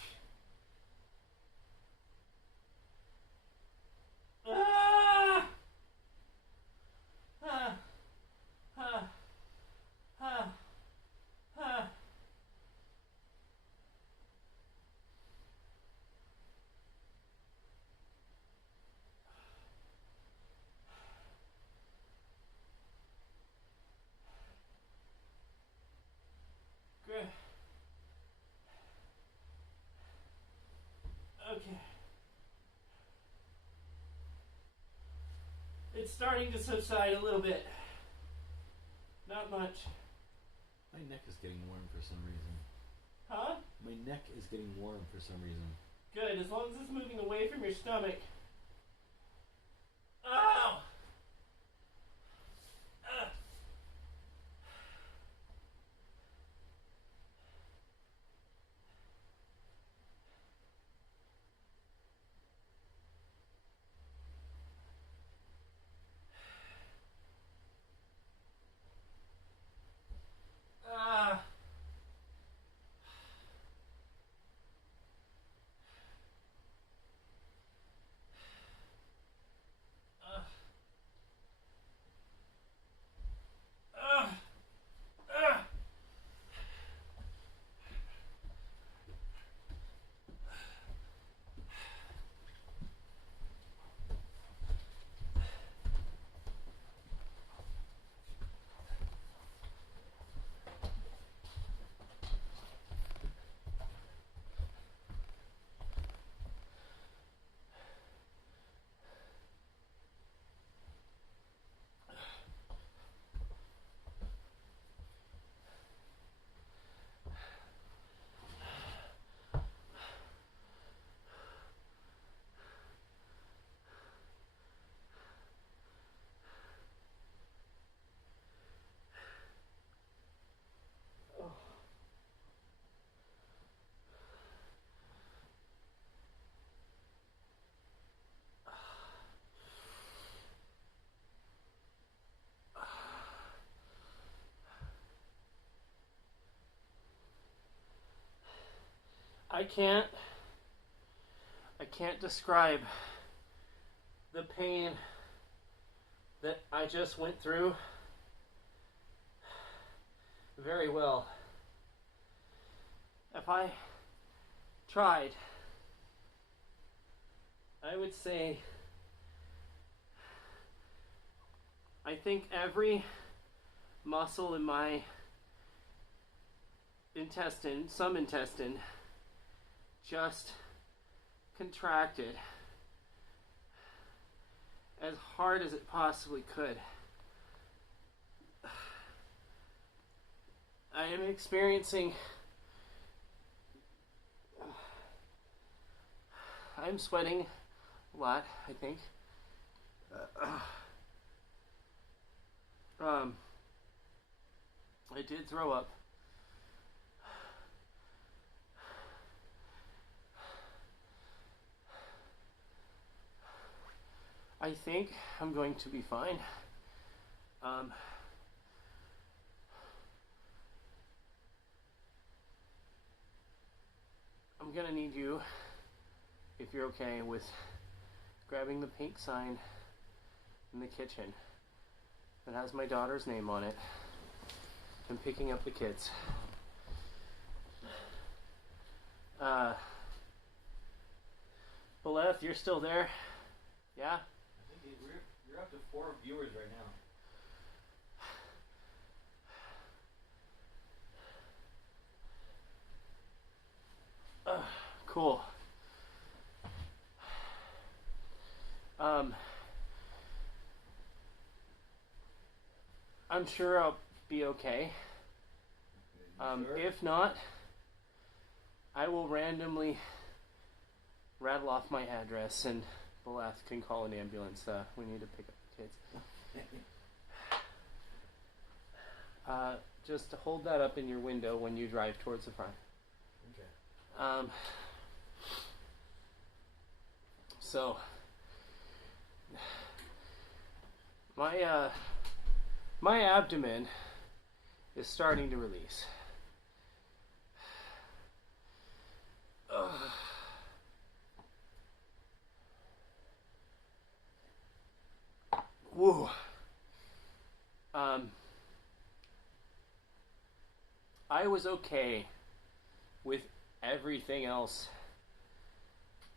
Ah! Ah! Ah! Ah! Ah! Good. Okay. It's starting to subside a little bit. Not much. My neck is getting warm for some reason. Huh? My neck is getting warm for some reason. Good, as long as it's moving away from your stomach. Ow! Ah! I can't describe the pain that I just went through very well. If I tried, I would say I think every muscle in my intestine, some intestine, just contracted as hard as it possibly could. I am experiencing, I'm sweating a lot, I think. I did throw up. I think I'm going to be fine. I'm gonna need you, if you're okay, with grabbing the pink sign in the kitchen that has my daughter's name on it and picking up the kids. Beleth, you're still there? Yeah? I think you're up to 4 viewers right now. Cool. I'm sure I'll be okay. Sure? If not, I will randomly rattle off my address and Beleth can call an ambulance. We need to pick up the kids. Just hold that up in your window when you drive towards the front. Okay. So my abdomen is starting to release. Woo. I was okay with everything else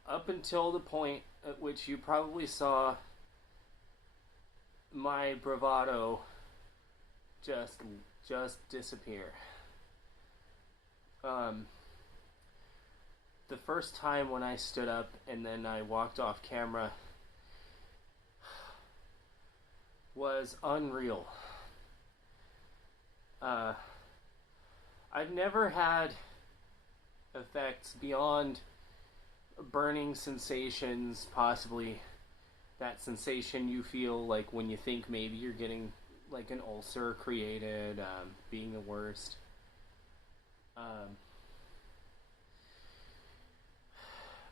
up until the point at which you probably saw my bravado just disappear. The first time when I stood up and then I walked off camera was unreal. I've never had effects beyond burning sensations, possibly that sensation you feel like when you think maybe you're getting like an ulcer created, being the worst.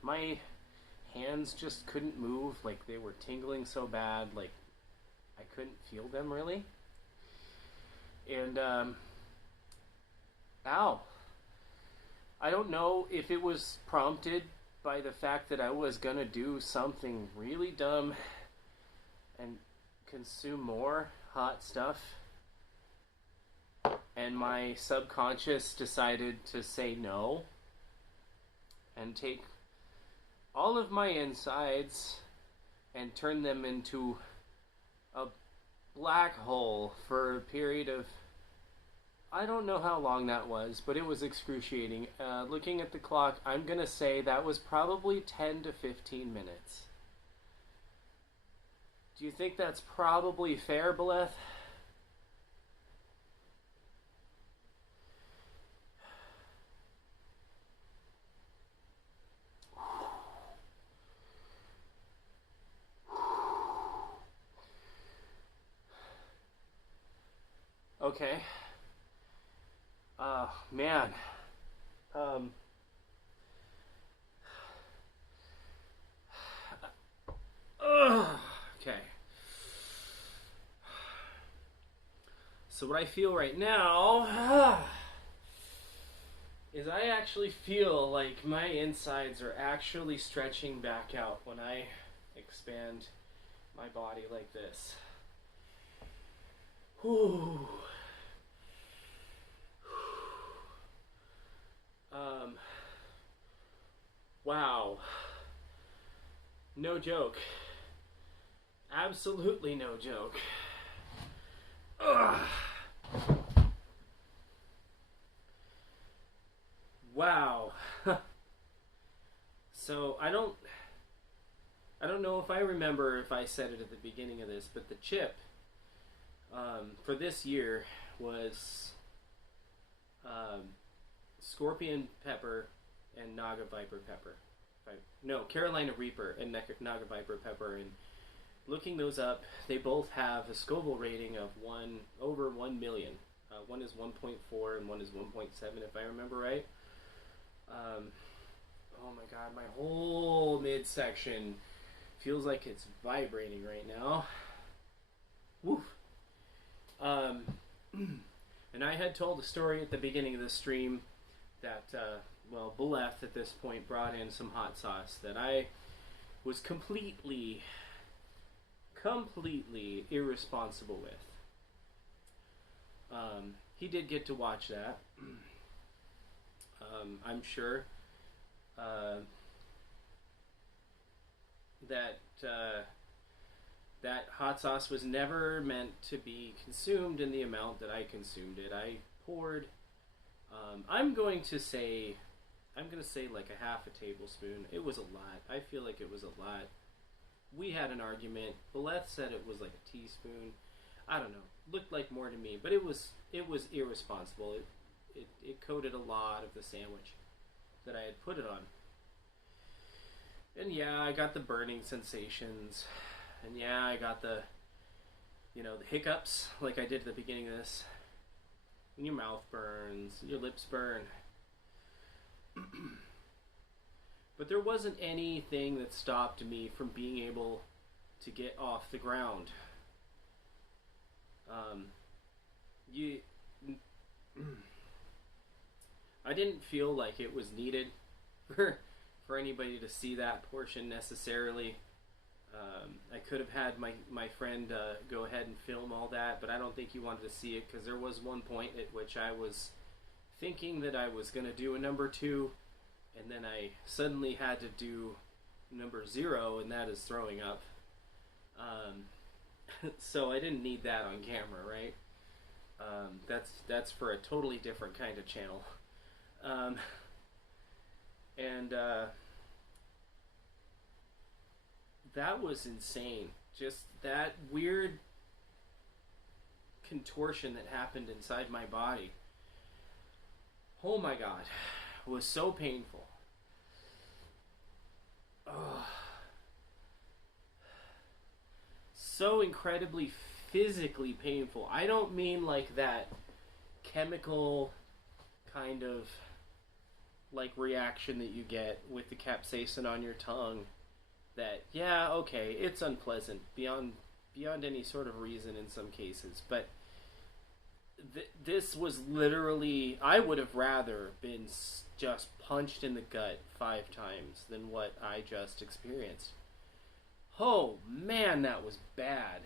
My hands just couldn't move, like they were tingling so bad, like I couldn't feel them really. And ow. I don't know if it was prompted by the fact that I was gonna do something really dumb and consume more hot stuff, and my subconscious decided to say no and take all of my insides and turn them into a black hole for a period of, I don't know how long that was, but it was excruciating. Looking at the clock, I'm gonna say that was probably 10 to 15 minutes. Do you think that's probably fair, Beleth? Okay. Man. Okay. So what I feel right now is I actually feel like my insides are actually stretching back out when I expand my body like this. Whew. Wow. No joke. Absolutely no joke. Ugh. Wow. So I don't know if I remember if I said it at the beginning of this, but the chip for this year was scorpion pepper and Naga Viper pepper. No, Carolina Reaper and Naga Viper pepper. And looking those up, they both have a Scoville rating of over 1 million. One is 1.4 and one is 1.7, if I remember right. Oh my god, my whole midsection feels like it's vibrating right now. Woof. And I had told a story at the beginning of the stream that, Buleth at this point brought in some hot sauce that I was completely irresponsible with. He did get to watch that. I'm sure that hot sauce was never meant to be consumed in the amount that I consumed it. I poured. I'm going to say like a half a tablespoon. It was a lot. I feel like it was a lot. We had an argument. Beleth said it was like a teaspoon. I don't know. Looked like more to me, but it was irresponsible. It coated a lot of the sandwich that I had put it on. And yeah, I got the burning sensations. And yeah, I got the hiccups like I did at the beginning of this. When your mouth burns, your lips burn. But there wasn't anything that stopped me from being able to get off the ground. I didn't feel like it was needed for anybody to see that portion necessarily. I could have had my friend go ahead and film all that, but I don't think he wanted to see it because there was one point at which I was thinking that I was going to do a number 2, and then I suddenly had to do number 0, and that is throwing up. So I didn't need that on camera, right? That's for a totally different kind of channel. That was insane. Just that weird contortion that happened inside my body. Oh my god. It was so painful. Ugh. So incredibly physically painful. I don't mean like that chemical kind of like reaction that you get with the capsaicin on your tongue. That, yeah, okay, it's unpleasant beyond any sort of reason in some cases, but this was literally, I would have rather been just punched in the gut 5 times than what I just experienced. Oh man, that was bad.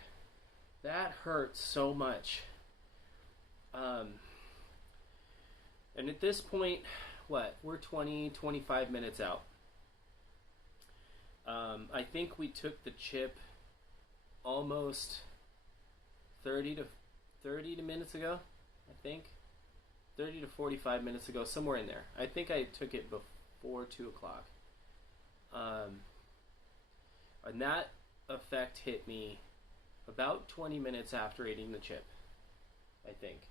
That hurt so much. And at this point, we're 25 minutes out. I think we took the chip almost 30 minutes ago. I think 30 to 45 minutes ago, somewhere in there. I think I took it before 2 o'clock. And that effect hit me about 20 minutes after eating the chip, I think.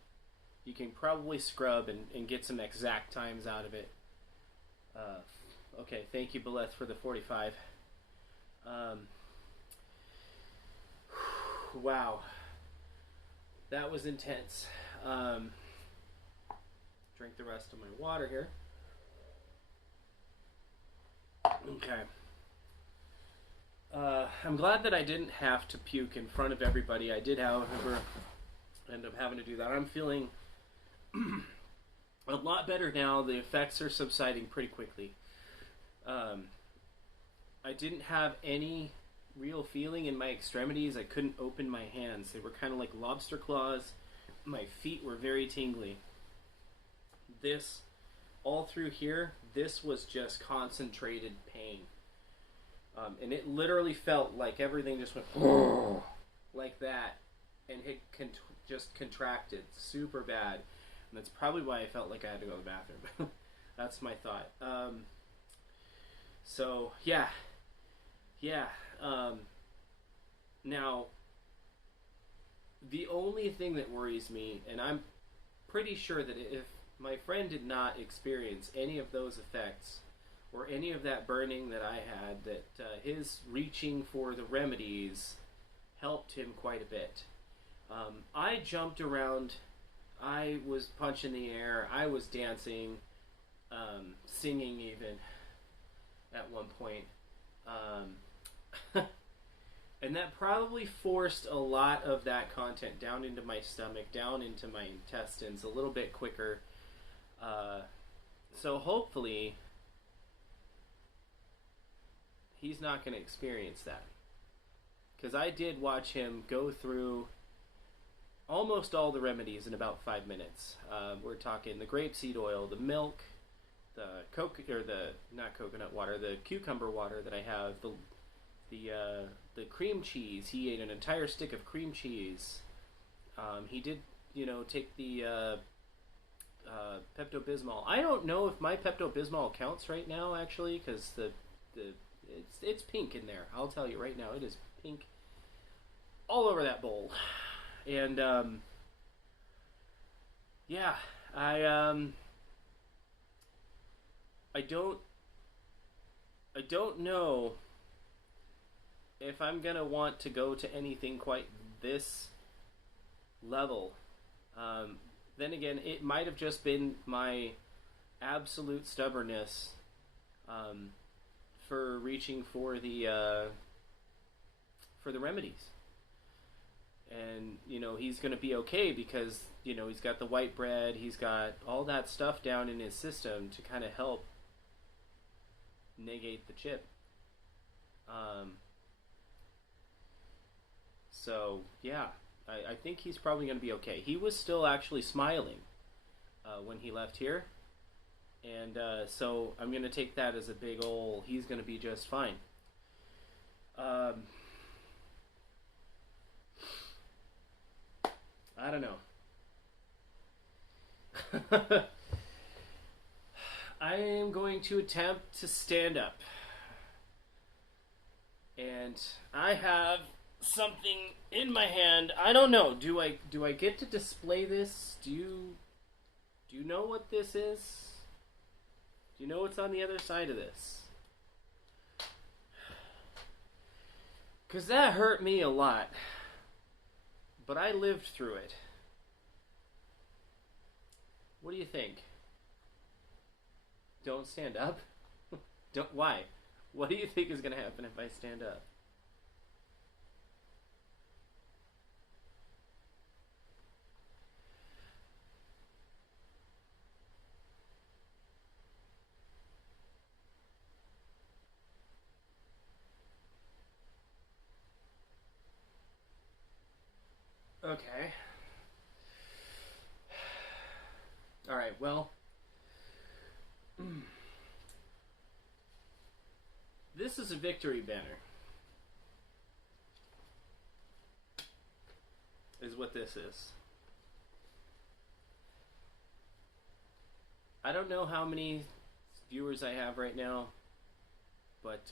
You can probably scrub and get some exact times out of it. Okay, thank you, Beleth, for the 45. Wow. That was intense. Drink the rest of my water here. Okay. I'm glad that I didn't have to puke in front of everybody. I did, however, end up having to do that. I'm feeling A lot better now. The effects are subsiding pretty quickly. Um, I didn't have any real feeling in my extremities. I couldn't open my hands. They were kind of like lobster claws. My feet were very tingly. This, all through here, this was just concentrated pain. And it literally felt like everything just went like that, and it just contracted super bad. And that's probably why I felt like I had to go to the bathroom. That's my thought. So yeah. Now, the only thing that worries me, and I'm pretty sure that if my friend did not experience any of those effects or any of that burning that I had, that his reaching for the remedies helped him quite a bit. I jumped around. I was punching the air. I was dancing, singing even at one point. And that probably forced a lot of that content down into my stomach, down into my intestines a little bit quicker. So hopefully he's not going to experience that. Because I did watch him go through almost all the remedies in about 5 minutes. We're talking the grapeseed oil, the milk, the not coconut water, the cucumber water that I have, the cream cheese. He ate an entire stick of cream cheese. He did, take the Pepto-Bismol. I don't know if my Pepto-Bismol counts right now, actually, because it's pink in there. I'll tell you right now, it is pink all over that bowl. And yeah, I don't know if I'm gonna want to go to anything quite this level. Then again, it might have just been my absolute stubbornness for reaching for the remedies. And he's gonna be okay because he's got the white bread, he's got all that stuff down in his system to kind of help negate the chip. So yeah, I think he's probably going to be okay. He was still actually smiling when he left here, and so I'm going to take that as a big ol' he's going to be just fine. I don't know. I am going to attempt to stand up, and I have something in my hand. I don't know. Do I get to display this? Do you know what this is? Do you know what's on the other side of this? 'Cause that hurt me a lot. But I lived through it. What do you think? Don't stand up? Don't. Why? What do you think is going to happen if I stand up? Okay. Alright, well. This is a victory banner. Is what this is. I don't know how many viewers I have right now, but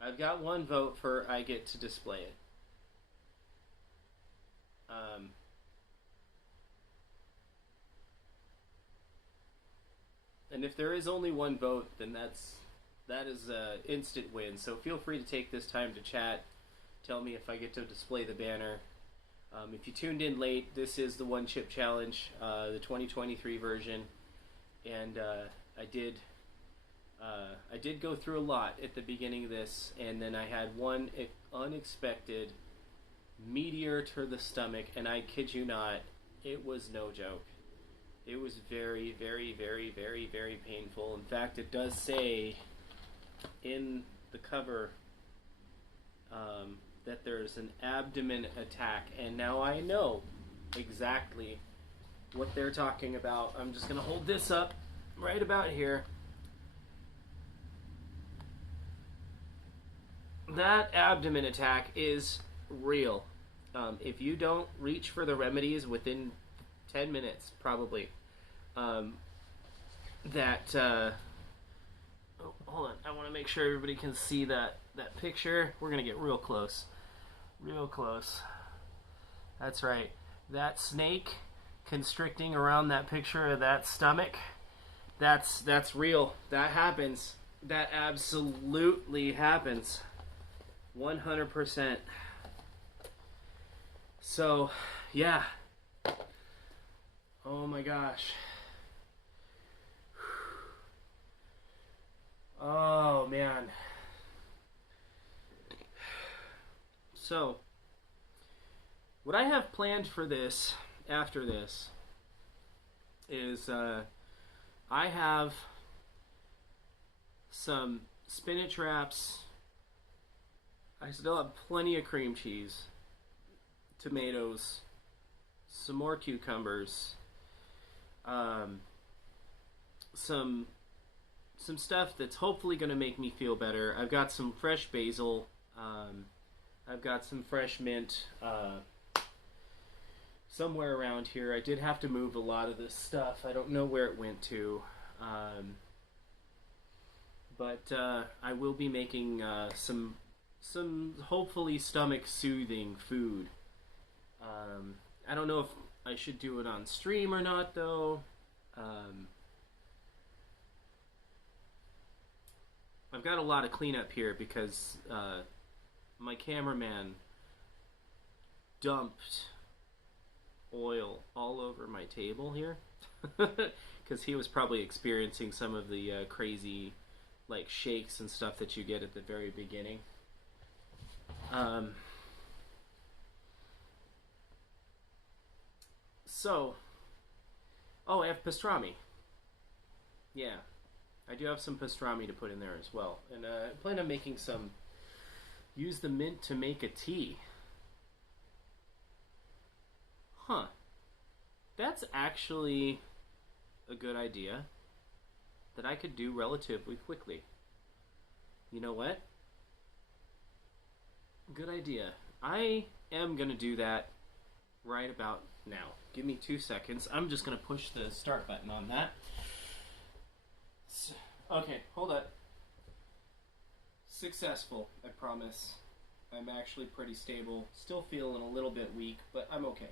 I've got one vote for I get to display it. And if there is only one vote, then that is an instant win. So feel free to take this time to chat. Tell me if I get to display the banner. If you tuned in late, this is the One Chip Challenge, the 2023 version, and I did go through a lot at the beginning of this, and then I had one unexpected meteor to the stomach, and I kid you not, It was no joke. It was very, very, very, very, very painful. In fact, it does say in the cover that there's an abdomen attack, and now I know exactly what they're talking about. I'm just going to hold this up right about here. That abdomen attack is real. If you don't reach for the remedies within 10 minutes, probably, oh, hold on. I want to make sure everybody can see that picture. We're going to get real close. Real close. That's right. That snake constricting around that picture of that stomach, that's real. That happens. That absolutely happens. 100%. So, yeah. Oh my gosh. Oh man. So, what I have planned for this, after this, is I have some spinach wraps. I still have plenty of cream cheese, tomatoes, some more cucumbers, some stuff that's hopefully going to make me feel better. I've got some fresh basil. I've got some fresh mint somewhere around here. I did have to move a lot of this stuff. I don't know where it went to. But I will be making some hopefully stomach soothing food. I don't know if I should do it on stream or not, though. I've got a lot of cleanup here because my cameraman dumped oil all over my table here because he was probably experiencing some of the crazy like shakes and stuff that you get at the very beginning. So, I have pastrami. Yeah, I do have some pastrami to put in there as well. And I plan on making some, use the mint to make a tea. Huh. That's actually a good idea that I could do relatively quickly. You know what? Good idea. I am going to do that right about now. Give me 2 seconds. I'm just going to push the start button on that. Okay, hold up. Successful, I promise. I'm actually pretty stable. Still feeling a little bit weak, but I'm okay.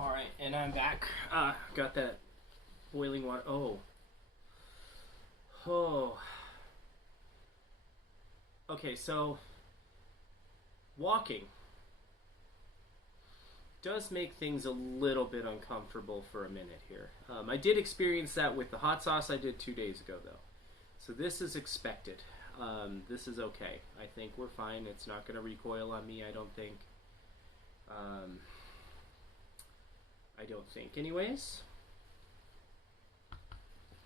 Alright, and I'm back. Got that boiling water. Oh. Okay, so walking does make things a little bit uncomfortable for a minute here. I did experience that with the hot sauce I did 2 days ago, though. So this is expected. This is okay. I think we're fine. It's not going to recoil on me, I don't think. Anyways.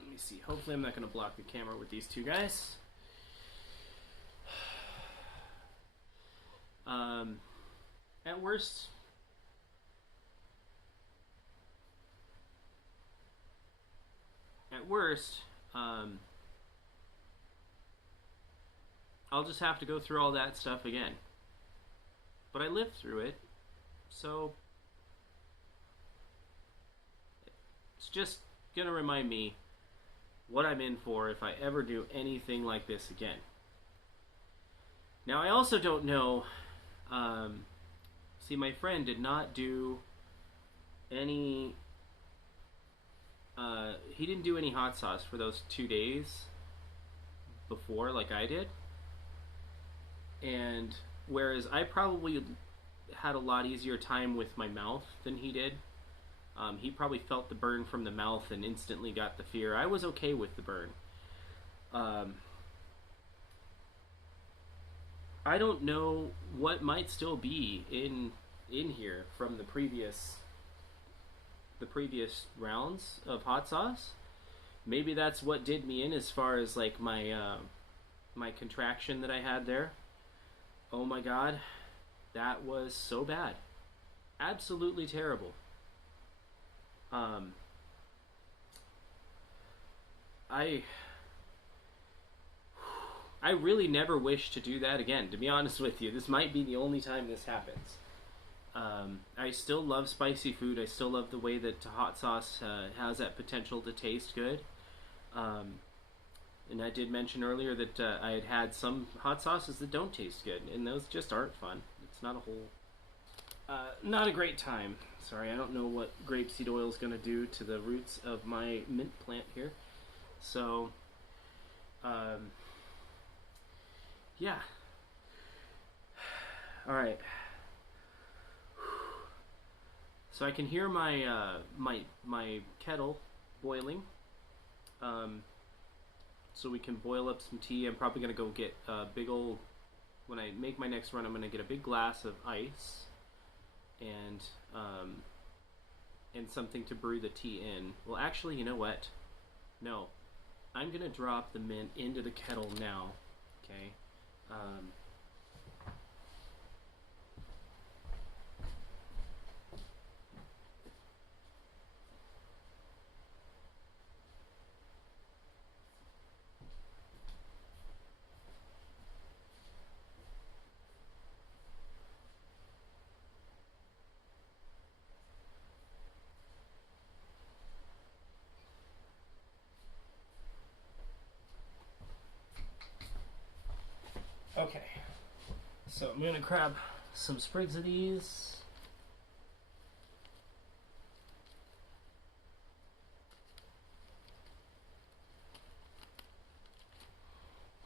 Let me see. Hopefully I'm not going to block the camera with these two guys. At worst, I'll just have to go through all that stuff again. But I lived through it, so It's just going to remind me what I'm in for if I ever do anything like this again. Now, I also don't know. See, my friend did not do any. He didn't do any hot sauce for those 2 days before, like I did. And whereas I probably had a lot easier time with my mouth than he did. He probably felt the burn from the mouth and instantly got the fear. I was okay with the burn. I don't know what might still be in here from the previous rounds of hot sauce. Maybe that's what did me in as far as like my my contraction that I had there. Oh my god, that was so bad. Absolutely terrible. I really never wish to do that again, to be honest with you. This might be the only time this happens. I still love spicy food. I still love the way that hot sauce has that potential to taste good. And I did mention earlier that I had had some hot sauces that don't taste good, and those just aren't fun. It's not a whole... not a great time. Sorry, I don't know what grapeseed oil is going to do to the roots of my mint plant here. So, yeah. All right. So I can hear my my kettle boiling. So we can boil up some tea. I'm probably gonna go get a big old. When I make my next run, I'm gonna get a big glass of ice, and something to brew the tea in. Well, actually, you know what? No, I'm gonna drop the mint into the kettle now. Okay. Okay, so I'm going to grab some sprigs of these.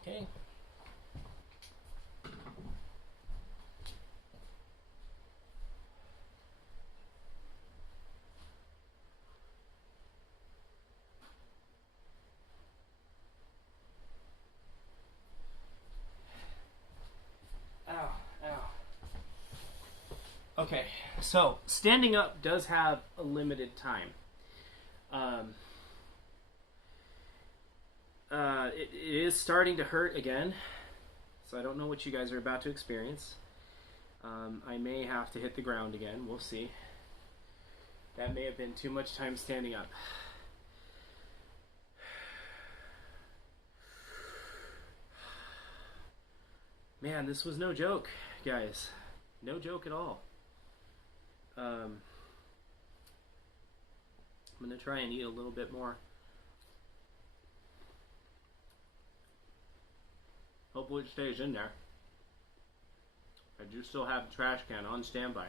Okay. Okay, so standing up does have a limited time. It is starting to hurt again, so I don't know what you guys are about to experience. I may have to hit the ground again. We'll see. That may have been too much time standing up. Man, this was no joke, guys. No joke at all. I'm going to try and eat a little bit more. Hopefully it stays in there. I do still have the trash can on standby.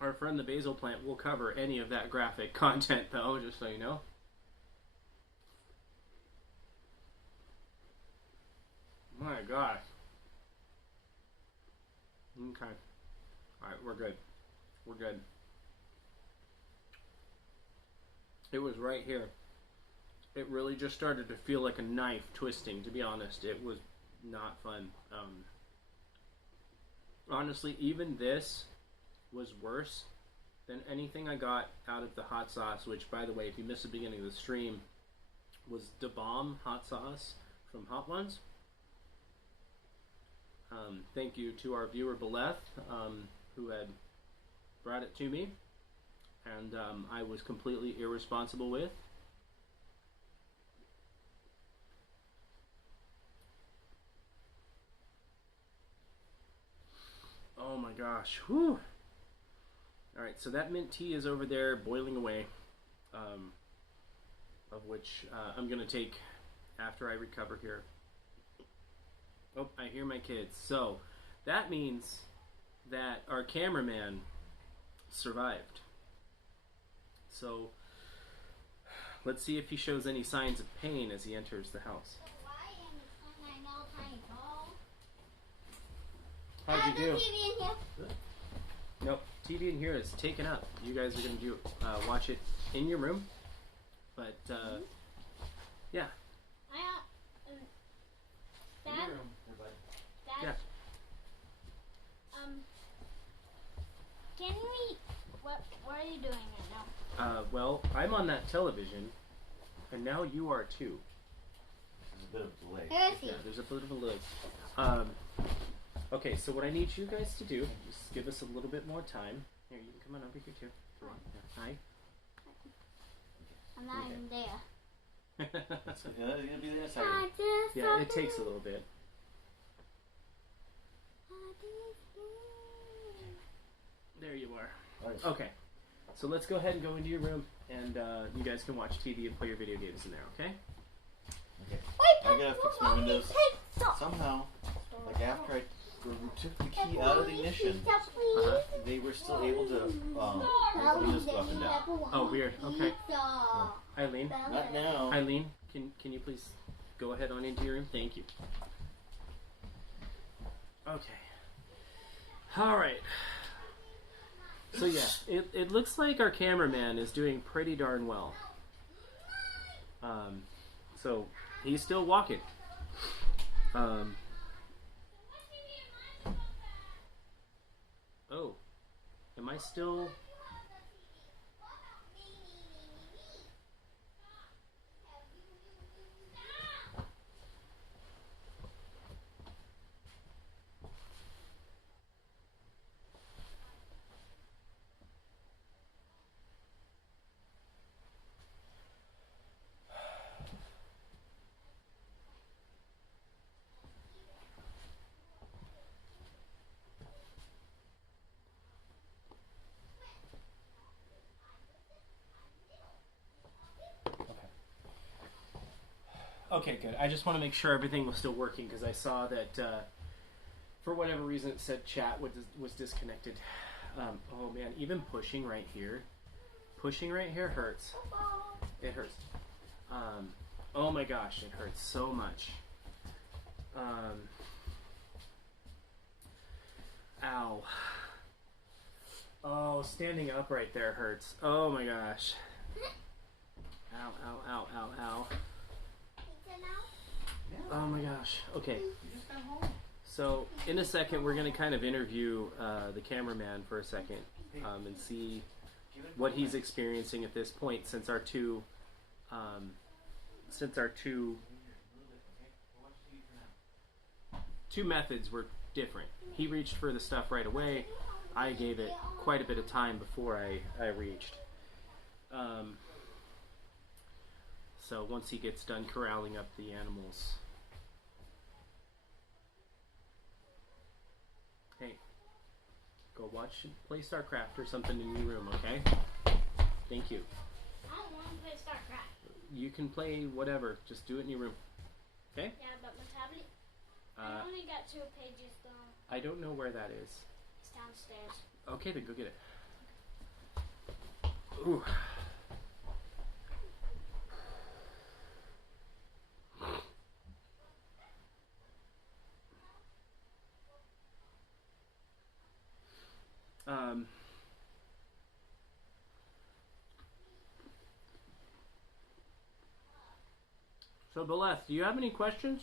Our friend the basil plant will cover any of that graphic content though, just so you know. My gosh. Okay. Alright, we're good. We're good. It was right here. It really just started to feel like a knife twisting, to be honest. It was not fun. Honestly, even this was worse than anything I got out of the hot sauce, which, by the way, if you missed the beginning of the stream, was Da Bomb hot sauce from Hot Ones. Thank you to our viewer Beleth, who had brought it to me, and I was completely irresponsible with. Oh my gosh, whew. All right, so that mint tea is over there boiling away, of which I'm going to take after I recover here. Oh, I hear my kids. So that means that our cameraman survived. So let's see if he shows any signs of pain as he enters the house. How'd you do? Nope, TV in here is taken up. You guys are going to watch it in your room. But, yeah. Dad? Dad? Yeah. Can we... What are you doing right now? Well, I'm on that television, and now you are too. There's a bit of delay. Yeah, there's a bit of a lag. Okay, so what I need you guys to do is give us a little bit more time. Here, you can come on over here too. Come on. Hi. I'm not even there. It'll be there second. Yeah, it takes a little bit. There you are. Right. Okay, so let's go ahead and go into your room, and you guys can watch TV and play your video games in there, okay? Okay. I gotta fix my windows. Somehow, like after I took the key out of the ignition, they were still able to make the windows go up and down. Oh, weird. Okay. Eileen? Not now. Eileen, can you please go ahead on into your room? Thank you. Okay. All right. So yeah, it looks like our cameraman is doing pretty darn well. So he's still walking. Oh, am I still? Okay, good. I just want to make sure everything was still working because I saw that for whatever reason it said chat was disconnected. Oh man, even pushing right here hurts. It hurts. Oh my gosh, it hurts so much. Ow. Oh, standing up right there hurts. Oh my gosh. Ow, ow, ow, ow, ow. Oh my gosh. Okay. So in a second, we're going to kind of interview the cameraman for a second and see what he's experiencing at this point, since our two methods were different. He reached for the stuff right away. I gave it quite a bit of time before I reached. So once he gets done corralling up the animals. Hey, go play StarCraft or something in your room, okay? Thank you. I don't want to play StarCraft. You can play whatever, just do it in your room. Okay? Yeah, but my tablet, I only got 2 pages though. I don't know where that is. It's downstairs. Okay, then go get it. Ooh. So, Beleth, do you have any questions?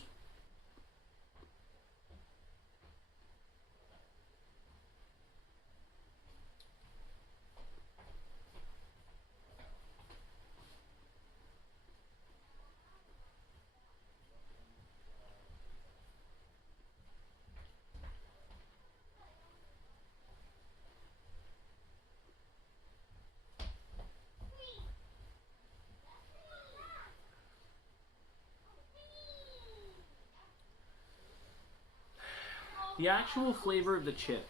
The actual flavor of the chip.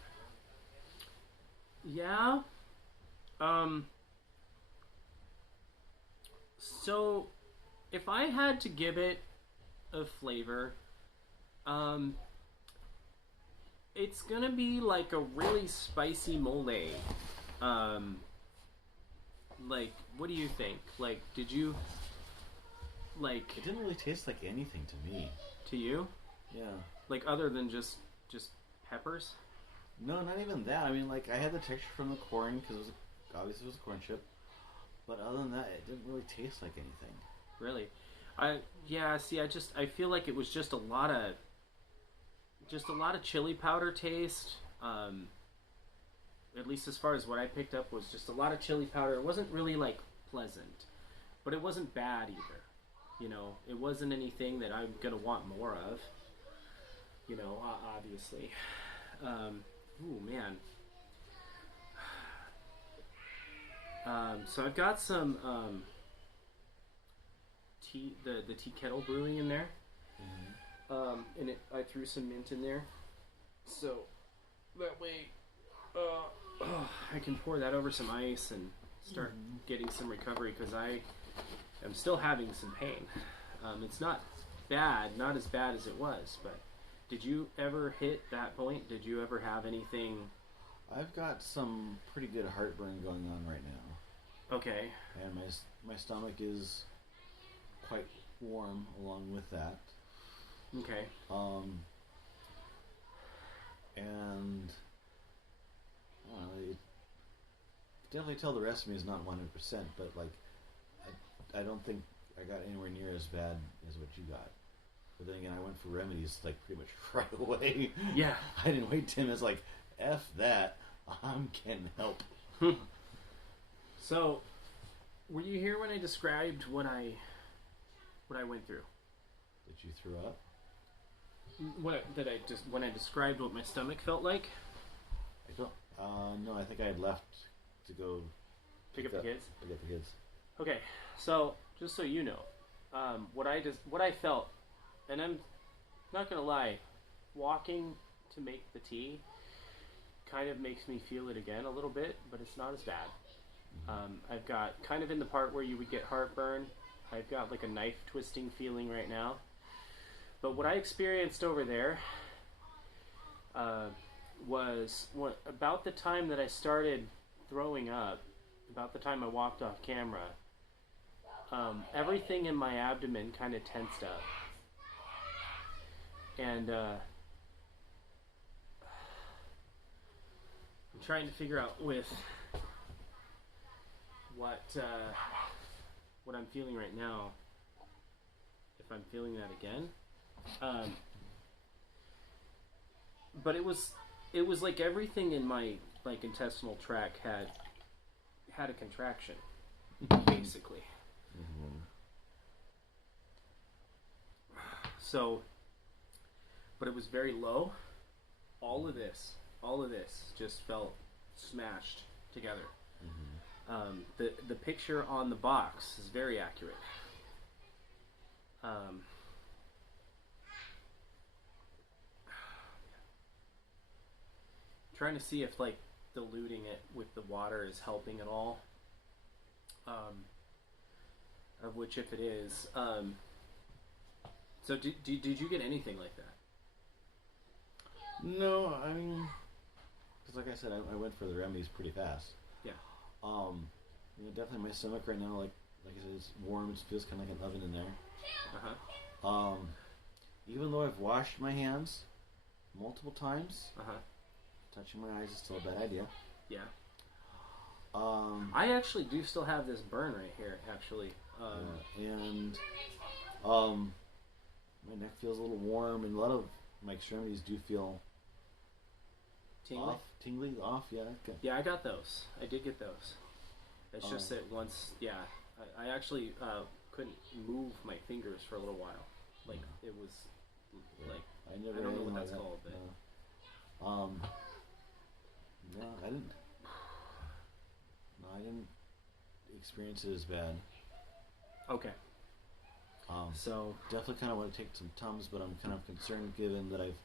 Yeah, Um. So, if I had to give it a flavor, um, it's gonna be like a really spicy mole. Um, like, what do you think? Like, did you like It didn't really taste like anything to me. to you? Yeah. Like, other than just peppers? No, not even that. I mean, like, I had the texture from the corn because obviously it was a corn chip. But other than that, it didn't really taste like anything. Really? See, I feel like it was just a lot of chili powder taste. At least as far as what I picked up was just a lot of chili powder. It wasn't really like pleasant, but it wasn't bad either. You know, it wasn't anything that I'm gonna want more of. You know, obviously. Ooh, man. So I've got some tea, the tea kettle brewing in there, and I threw some mint in there, so that way I can pour that over some ice and start getting some recovery because I am still having some pain. It's not bad, not as bad as it was, but did you ever hit that point? Did you ever have anything? I've got some pretty good heartburn going on right now. Okay. And my stomach is quite warm along with that. Okay. And I don't know, you definitely tell the rest of me is not 100%, but like I don't think I got anywhere near as bad as what you got. But then again, I went for remedies like pretty much right away. Yeah. I didn't wait. Tim is like, F that. I'm getting help. So, were you here when I described what I went through? That you threw up? When I described what my stomach felt like? I don't. No, I think I had left to go Pick up the kids. Pick up the kids. Okay, so just so you know, what I felt, and I'm not gonna lie, walking to make the tea kind of makes me feel it again a little bit, but it's not as bad. I've got kind of in the part where you would get heartburn. I've got like a knife twisting feeling right now. But what I experienced over there was about the time that I started throwing up, about the time I walked off camera, everything in my abdomen kind of tensed up. And I'm trying to figure out with what I'm feeling right now, if I'm feeling that again. But it was like everything in my like intestinal tract had a contraction, basically. So, but it was very low. All of this just felt smashed together. The picture on the box is very accurate. I'm trying to see if like diluting it with the water is helping at all. Of which, if it is, so did you get anything like that? No, I mean, because like I said, I went for the remedies pretty fast. Yeah. Definitely my stomach right now, like I said, it's warm. It feels kind of like an oven in there. Even though I've washed my hands multiple times, touching my eyes is still a bad idea. Yeah. I actually do still have this burn right here, actually. My neck feels a little warm, and a lot of my extremities do feel tingly off. Yeah. Okay. Yeah, I got those. I did get those. It's just that once, I actually couldn't move my fingers for a little while. Like it was, like I don't know what that's called. But no, I didn't. No, I didn't experience it as bad. Okay. So definitely kind of want to take some Tums, but I'm kind of concerned given that I've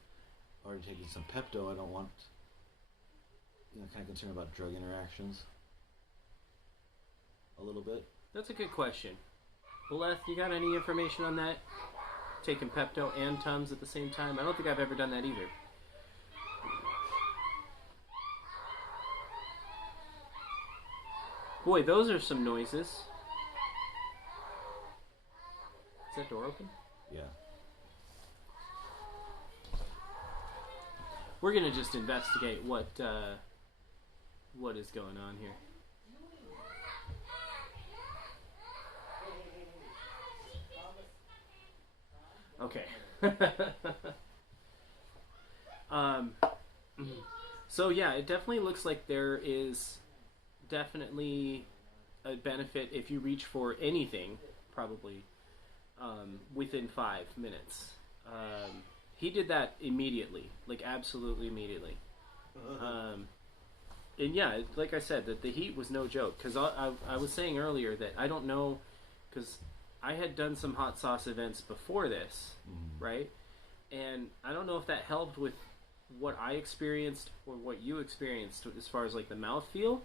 already taken some Pepto. I don't want, kind of concerned about drug interactions. a little bit. That's a good question. Leth, you got any information on that? Taking Pepto and Tums at the same time? I don't think I've ever done that either. Boy, those are some noises. Is that door open? Yeah. We're gonna just investigate what is going on here. Okay. So yeah, it definitely looks like there is definitely a benefit if you reach for anything, probably within 5 minutes. He did that immediately, like absolutely immediately. And yeah, like I said, that the heat was no joke. Because I was saying earlier that I don't know, because I had done some hot sauce events before this, right? And I don't know if that helped with what I experienced or what you experienced as far as like the mouthfeel.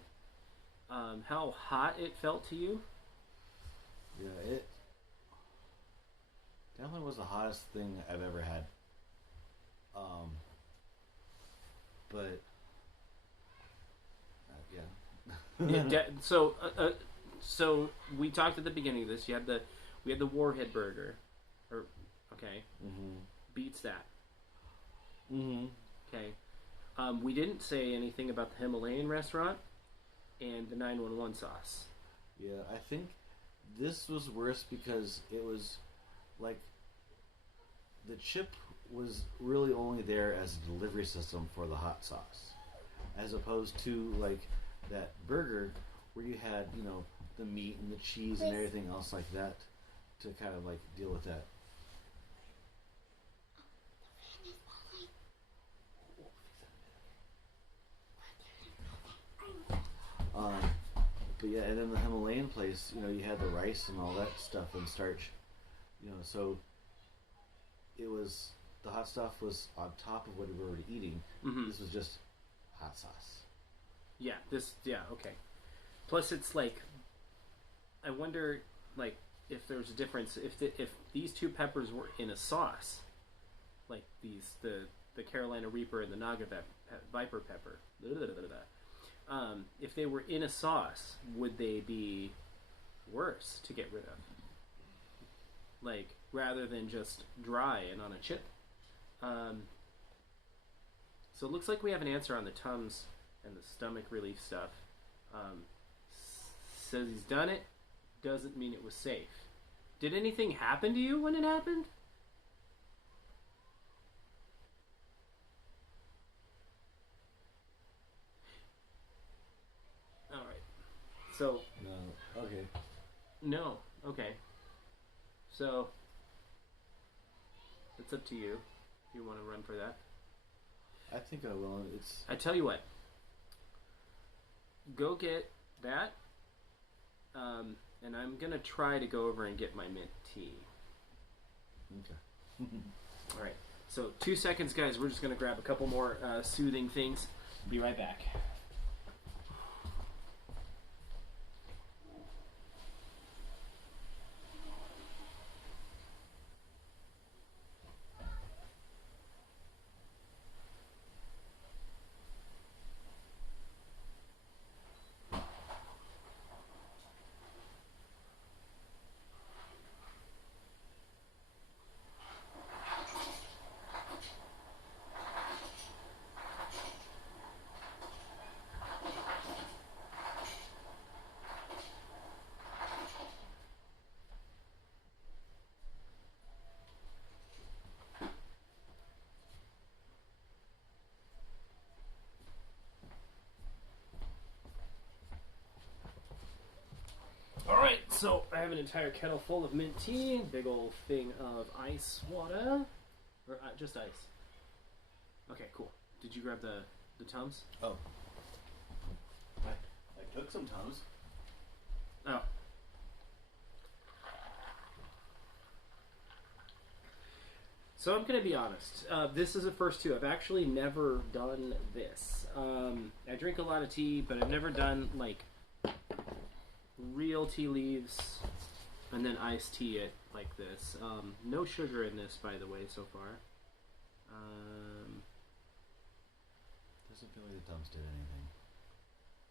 How hot it felt to you. Yeah, it definitely was the hottest thing I've ever had. But yeah. Yeah. So we talked at the beginning of this. We had the Warhead Burger, or okay, beats that. Okay. We didn't say anything about the Himalayan restaurant and the 911 sauce. Yeah, I think this was worse because it was like the chip was really only there as a delivery system for the hot sauce, as opposed to like that burger where you had, you know, the meat and the cheese and everything else like that to kind of like deal with that. But yeah, and then the Himalayan place, you know, you had the rice and all that stuff and starch, you know, so it was, the hot stuff was on top of what we were already eating. This was just hot sauce. Yeah, okay. Plus it's like, I wonder, like, if there's a difference, if these two peppers were in a sauce, like the Carolina Reaper and the Naga Viper pepper, if they were in a sauce, would they be worse to get rid of? Like, rather than just dry and on a chip. So it looks like we have an answer on the Tums and the stomach relief stuff. Says he's done it, doesn't mean it was safe. Did anything happen to you when it happened? Alright. So... No. Okay. No. Okay. So... it's up to you. If you want to run for that. I think I will. I tell you what. Go get that. And I'm going to try to go over and get my mint tea. Okay. Alright. So 2 seconds, guys. We're just going to grab a couple more soothing things. Be right back. Alright, so I have an entire kettle full of mint tea, big old thing of ice water, or just ice. Okay, cool. Did you grab the Tums? Oh. I took some Tums. Oh. So I'm going to be honest. This is the first two. I've actually never done this. I drink a lot of tea, but I've never done, like, real tea leaves, and then iced tea it like this. No sugar in this, by the way, so far. Doesn't feel like the dumps did anything.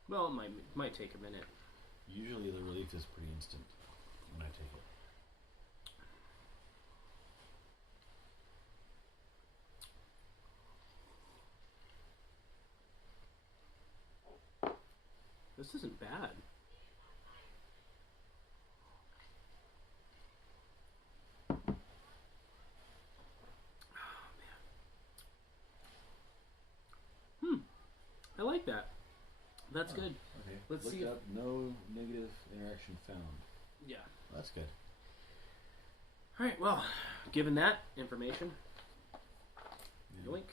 Well, it might take a minute. Usually the relief is pretty instant when I take it. This isn't bad. I like that. That's good. Okay. Let's Looked see. up, no negative interaction found. Yeah. Well, that's good. All right. Well, given that information, Yeah. yoink.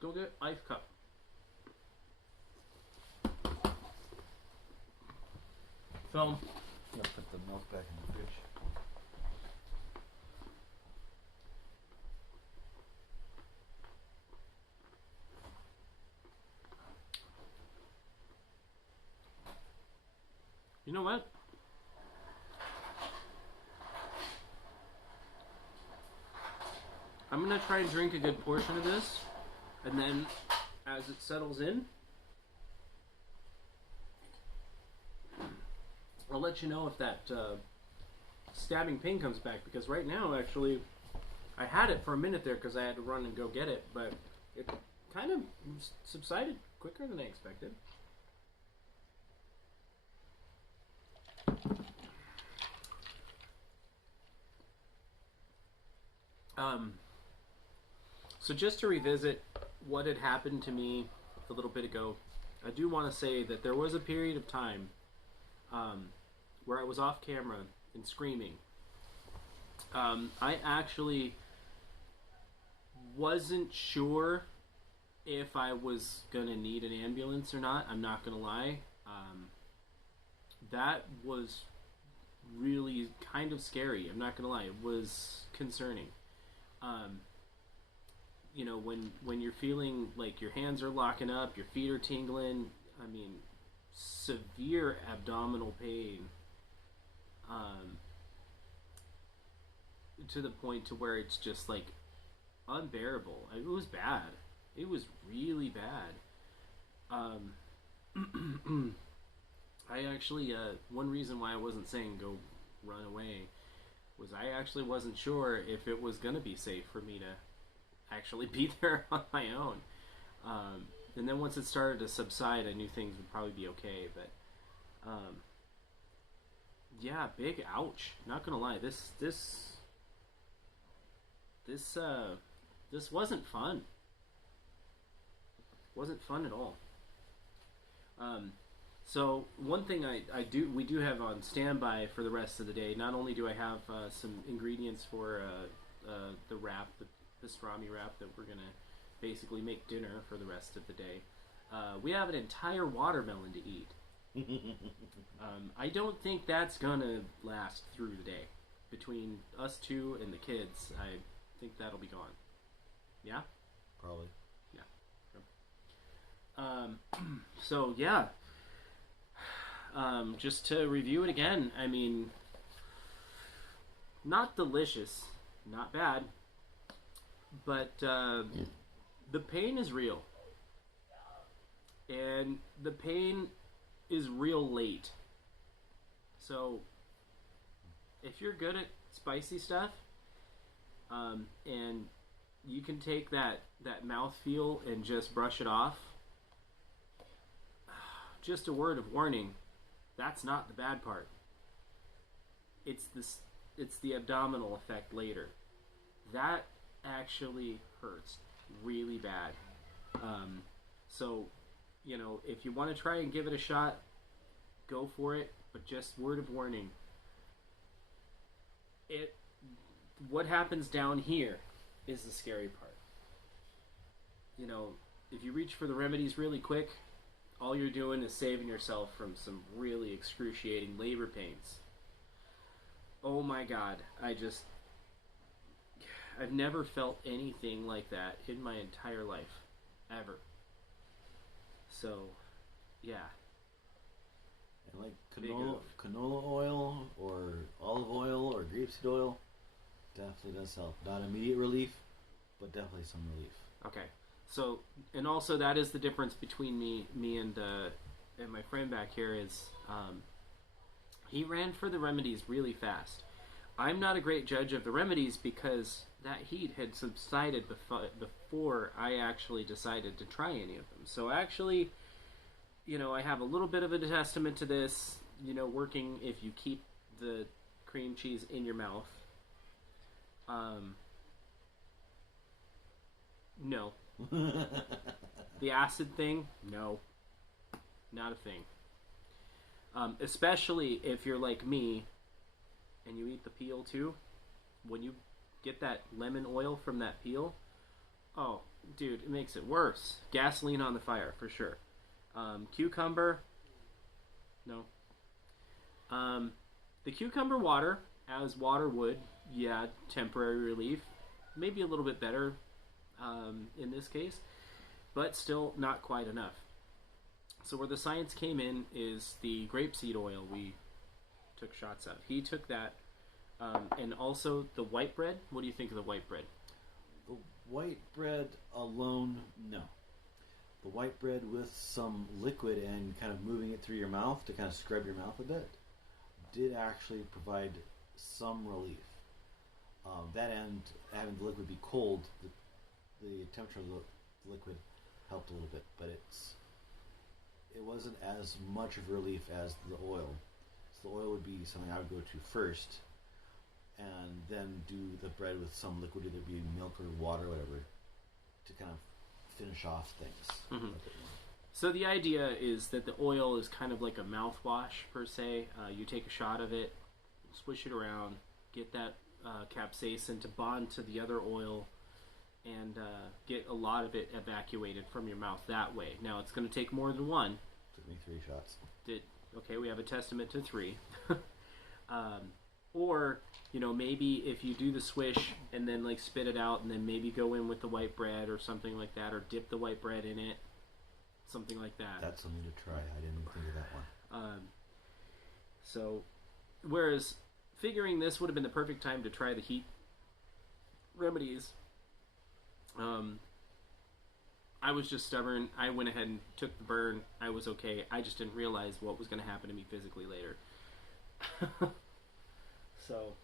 Go get ice cup. Film. Yeah, put the milk back in the fridge. You know what? I'm gonna try and drink a good portion of this, and then as it settles in, I'll let you know if that stabbing pain comes back, because right now, actually, I had it for a minute there because I had to run and go get it, but it kind of subsided quicker than I expected. So just to revisit what had happened to me a little bit ago, I do want to say that there was a period of time where I was off camera and screaming. I actually wasn't sure if I was going to need an ambulance or not. I'm not going to lie. That was really kind of scary. I'm not going to lie. It was concerning. You know, when you're feeling like your hands are locking up, your feet are tingling, I mean, severe abdominal pain, to the point to where it's just like unbearable. It was bad. It was really bad. I actually, one reason why I wasn't saying go run away was I actually wasn't sure if it was going to be safe for me to actually be there on my own. And then once it started to subside, I knew things would probably be okay. But yeah, big ouch. Not gonna lie, this wasn't fun. Wasn't fun at all. So one thing we do have on standby for the rest of the day. Not only do I have some ingredients for the wrap, the pastrami wrap that we're gonna basically make dinner for the rest of the day. We have an entire watermelon to eat. I don't think that's gonna last through the day. Between us two and the kids, I think that'll be gone. Yeah? Probably. Yeah. So yeah. Just to review it again, I mean, not delicious, not bad, but the pain is real. And the pain is real late. So, if you're good at spicy stuff, and you can take that mouthfeel and just brush it off, just a word of warning, that's not the bad part. It's the abdominal effect later. That actually hurts really bad. So, you know, if you want to try and give it a shot, go for it. But just word of warning. What happens down here is the scary part. You know, if you reach for the remedies really quick, all you're doing is saving yourself from some really excruciating labor pains. Oh my God, I've never felt anything like that in my entire life, ever. So, yeah. And like Big canola oil or olive oil or grapeseed oil definitely does help. Not immediate relief, but definitely some relief. Okay. So, and also that is the difference between me and my friend back here is he ran for the remedies really fast. I'm not a great judge of the remedies because that heat had subsided before I actually decided to try any of them. So actually, I have a little bit of a testament to this, working if you keep the cream cheese in your mouth. No. The acid thing, no. Not a thing. Especially if you're like me and you eat the peel too. When you get that lemon oil from that peel, oh, dude, it makes it worse. Gasoline on the fire, for sure. Cucumber, no. The cucumber water, as water would, yeah, temporary relief. Maybe a little bit better in this case, but still not quite enough. So where the science came in is the grapeseed oil we took shots of. He took that, and also the white bread. What do you think of the white bread? The white bread alone, no. The white bread with some liquid and kind of moving it through your mouth to kind of scrub your mouth a bit did actually provide some relief. That and having the liquid be cold, the temperature of the liquid helped a little bit, but it wasn't as much of relief as the oil. So the oil would be something I would go to first, and then do the bread with some liquid, either be milk or water, or whatever, to kind of finish off things. Mm-hmm. So the idea is that the oil is kind of like a mouthwash per se. You take a shot of it, swish it around, get that capsaicin to bond to the other oil, and get a lot of it evacuated from your mouth that way. Now it's going to take more than one. Took me 3 shots. Okay, we have a testament to 3. Or, maybe if you do the swish and then like spit it out and then maybe go in with the white bread or something like that, or dip the white bread in it, something like that. That's something to try. I didn't even think of that one. So, whereas figuring this would have been the perfect time to try the heat remedies, I was just stubborn. I went ahead and took the burn. I was okay. I just didn't realize what was going to happen to me physically later. So,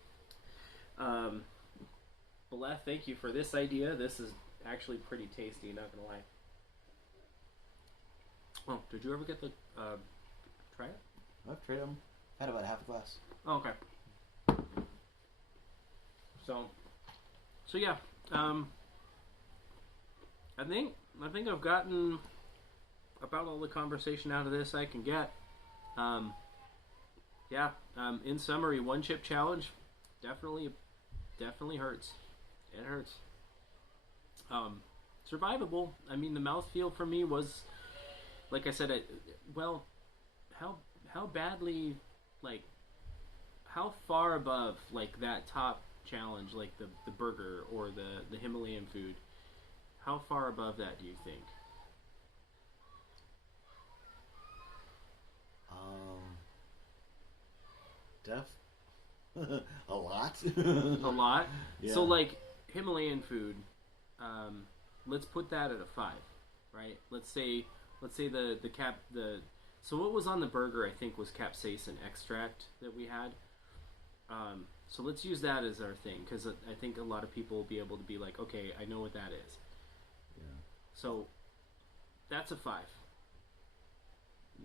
Beleth, thank you for this idea. This is actually pretty tasty, not going to lie. Oh, did you ever get the, try it? I've tried them. Had about half a glass. Oh, okay. So yeah, I think I've gotten about all the conversation out of this I can get. In summary, 1 chip challenge definitely hurts. It hurts. Survivable. I mean, the mouthfeel for me was, like I said, how badly, like, how far above, like, that top challenge, like the burger or the Himalayan food, how far above that do you think? A lot. A lot? Yeah. So, like, Himalayan food, let's put that at a 5, right? Let's say so what was on the burger, I think, was capsaicin extract that we had. So let's use that as our thing, because I think a lot of people will be able to be like, okay, I know what that is. Yeah. So that's a 5.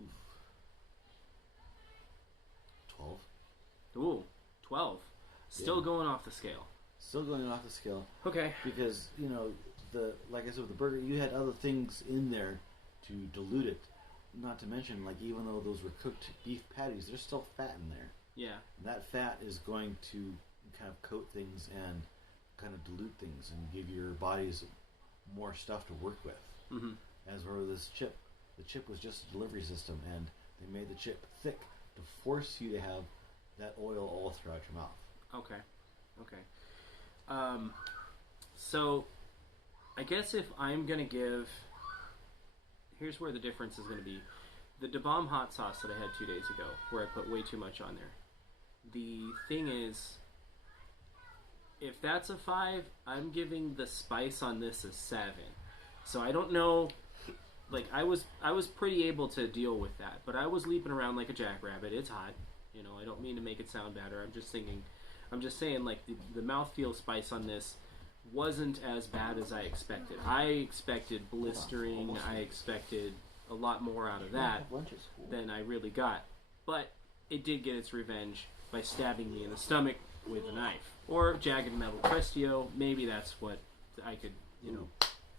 Oof. 12. Ooh, 12. Still going off the scale. Still going off the scale. Okay. Because, like I said, with the burger, you had other things in there to dilute it. Not to mention, like, even though those were cooked beef patties, there's still fat in there. Yeah. And that fat is going to kind of coat things and kind of dilute things and give your bodies more stuff to work with. Mm-hmm. As for this chip, The chip was just a delivery system, and they made the chip thick to force you to have that oil all throughout your mouth. Okay. So I guess if I'm gonna give, here's where the difference is gonna be. The Da Bomb hot sauce that I had 2 days ago, where I put way too much on there. The thing is, if that's a 5, I'm giving the spice on this a 7. So I don't know. Like I was pretty able to deal with that, but I was leaping around like a jackrabbit. It's hot, you know. I don't mean to make it sound better. I'm just saying like the mouthfeel spice on this wasn't as bad as I expected. I expected blistering. I expected a lot more out of that than I really got. But it did get its revenge by stabbing me in the stomach with a knife. Or jagged metal crestio. Maybe that's what I could, you know,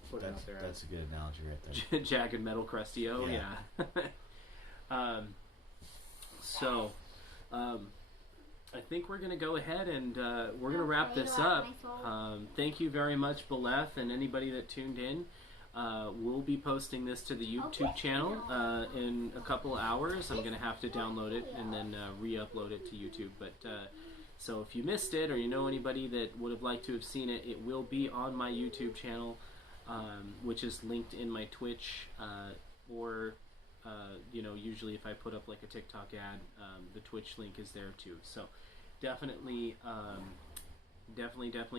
put out there. That's a good analogy right there. Jagged metal crestio, yeah. So, I think we're going to go ahead and we're going to wrap this up. Thank you very much, Beleth, and anybody that tuned in. We'll be posting this to the YouTube channel in a couple hours. I'm going to have to download it and then re-upload it to YouTube. But so if you missed it, or you know anybody that would have liked to have seen it, it will be on my YouTube channel, which is linked in my Twitch, or you know, usually if I put up like a TikTok ad, the Twitch link is there too. So definitely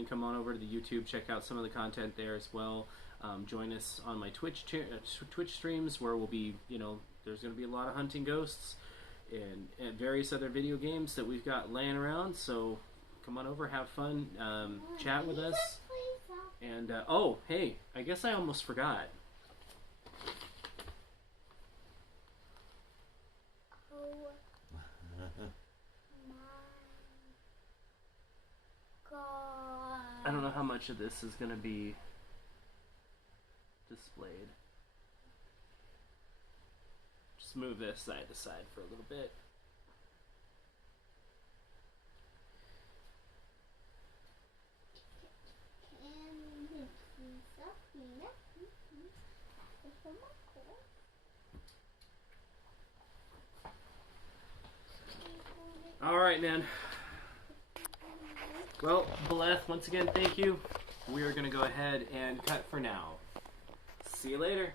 come on over to the YouTube, check out some of the content there as well. Join us on my Twitch streams, where we'll be, you know, there's going to be a lot of hunting ghosts and various other video games that we've got laying around. So come on over, have fun, chat with us. And oh, hey, I guess I almost forgot. I don't know how much of this is going to be displayed. Just move this side to side for a little bit. All right, man. Well, Beleth, once again, thank you. We are going to go ahead and cut for now. See you later.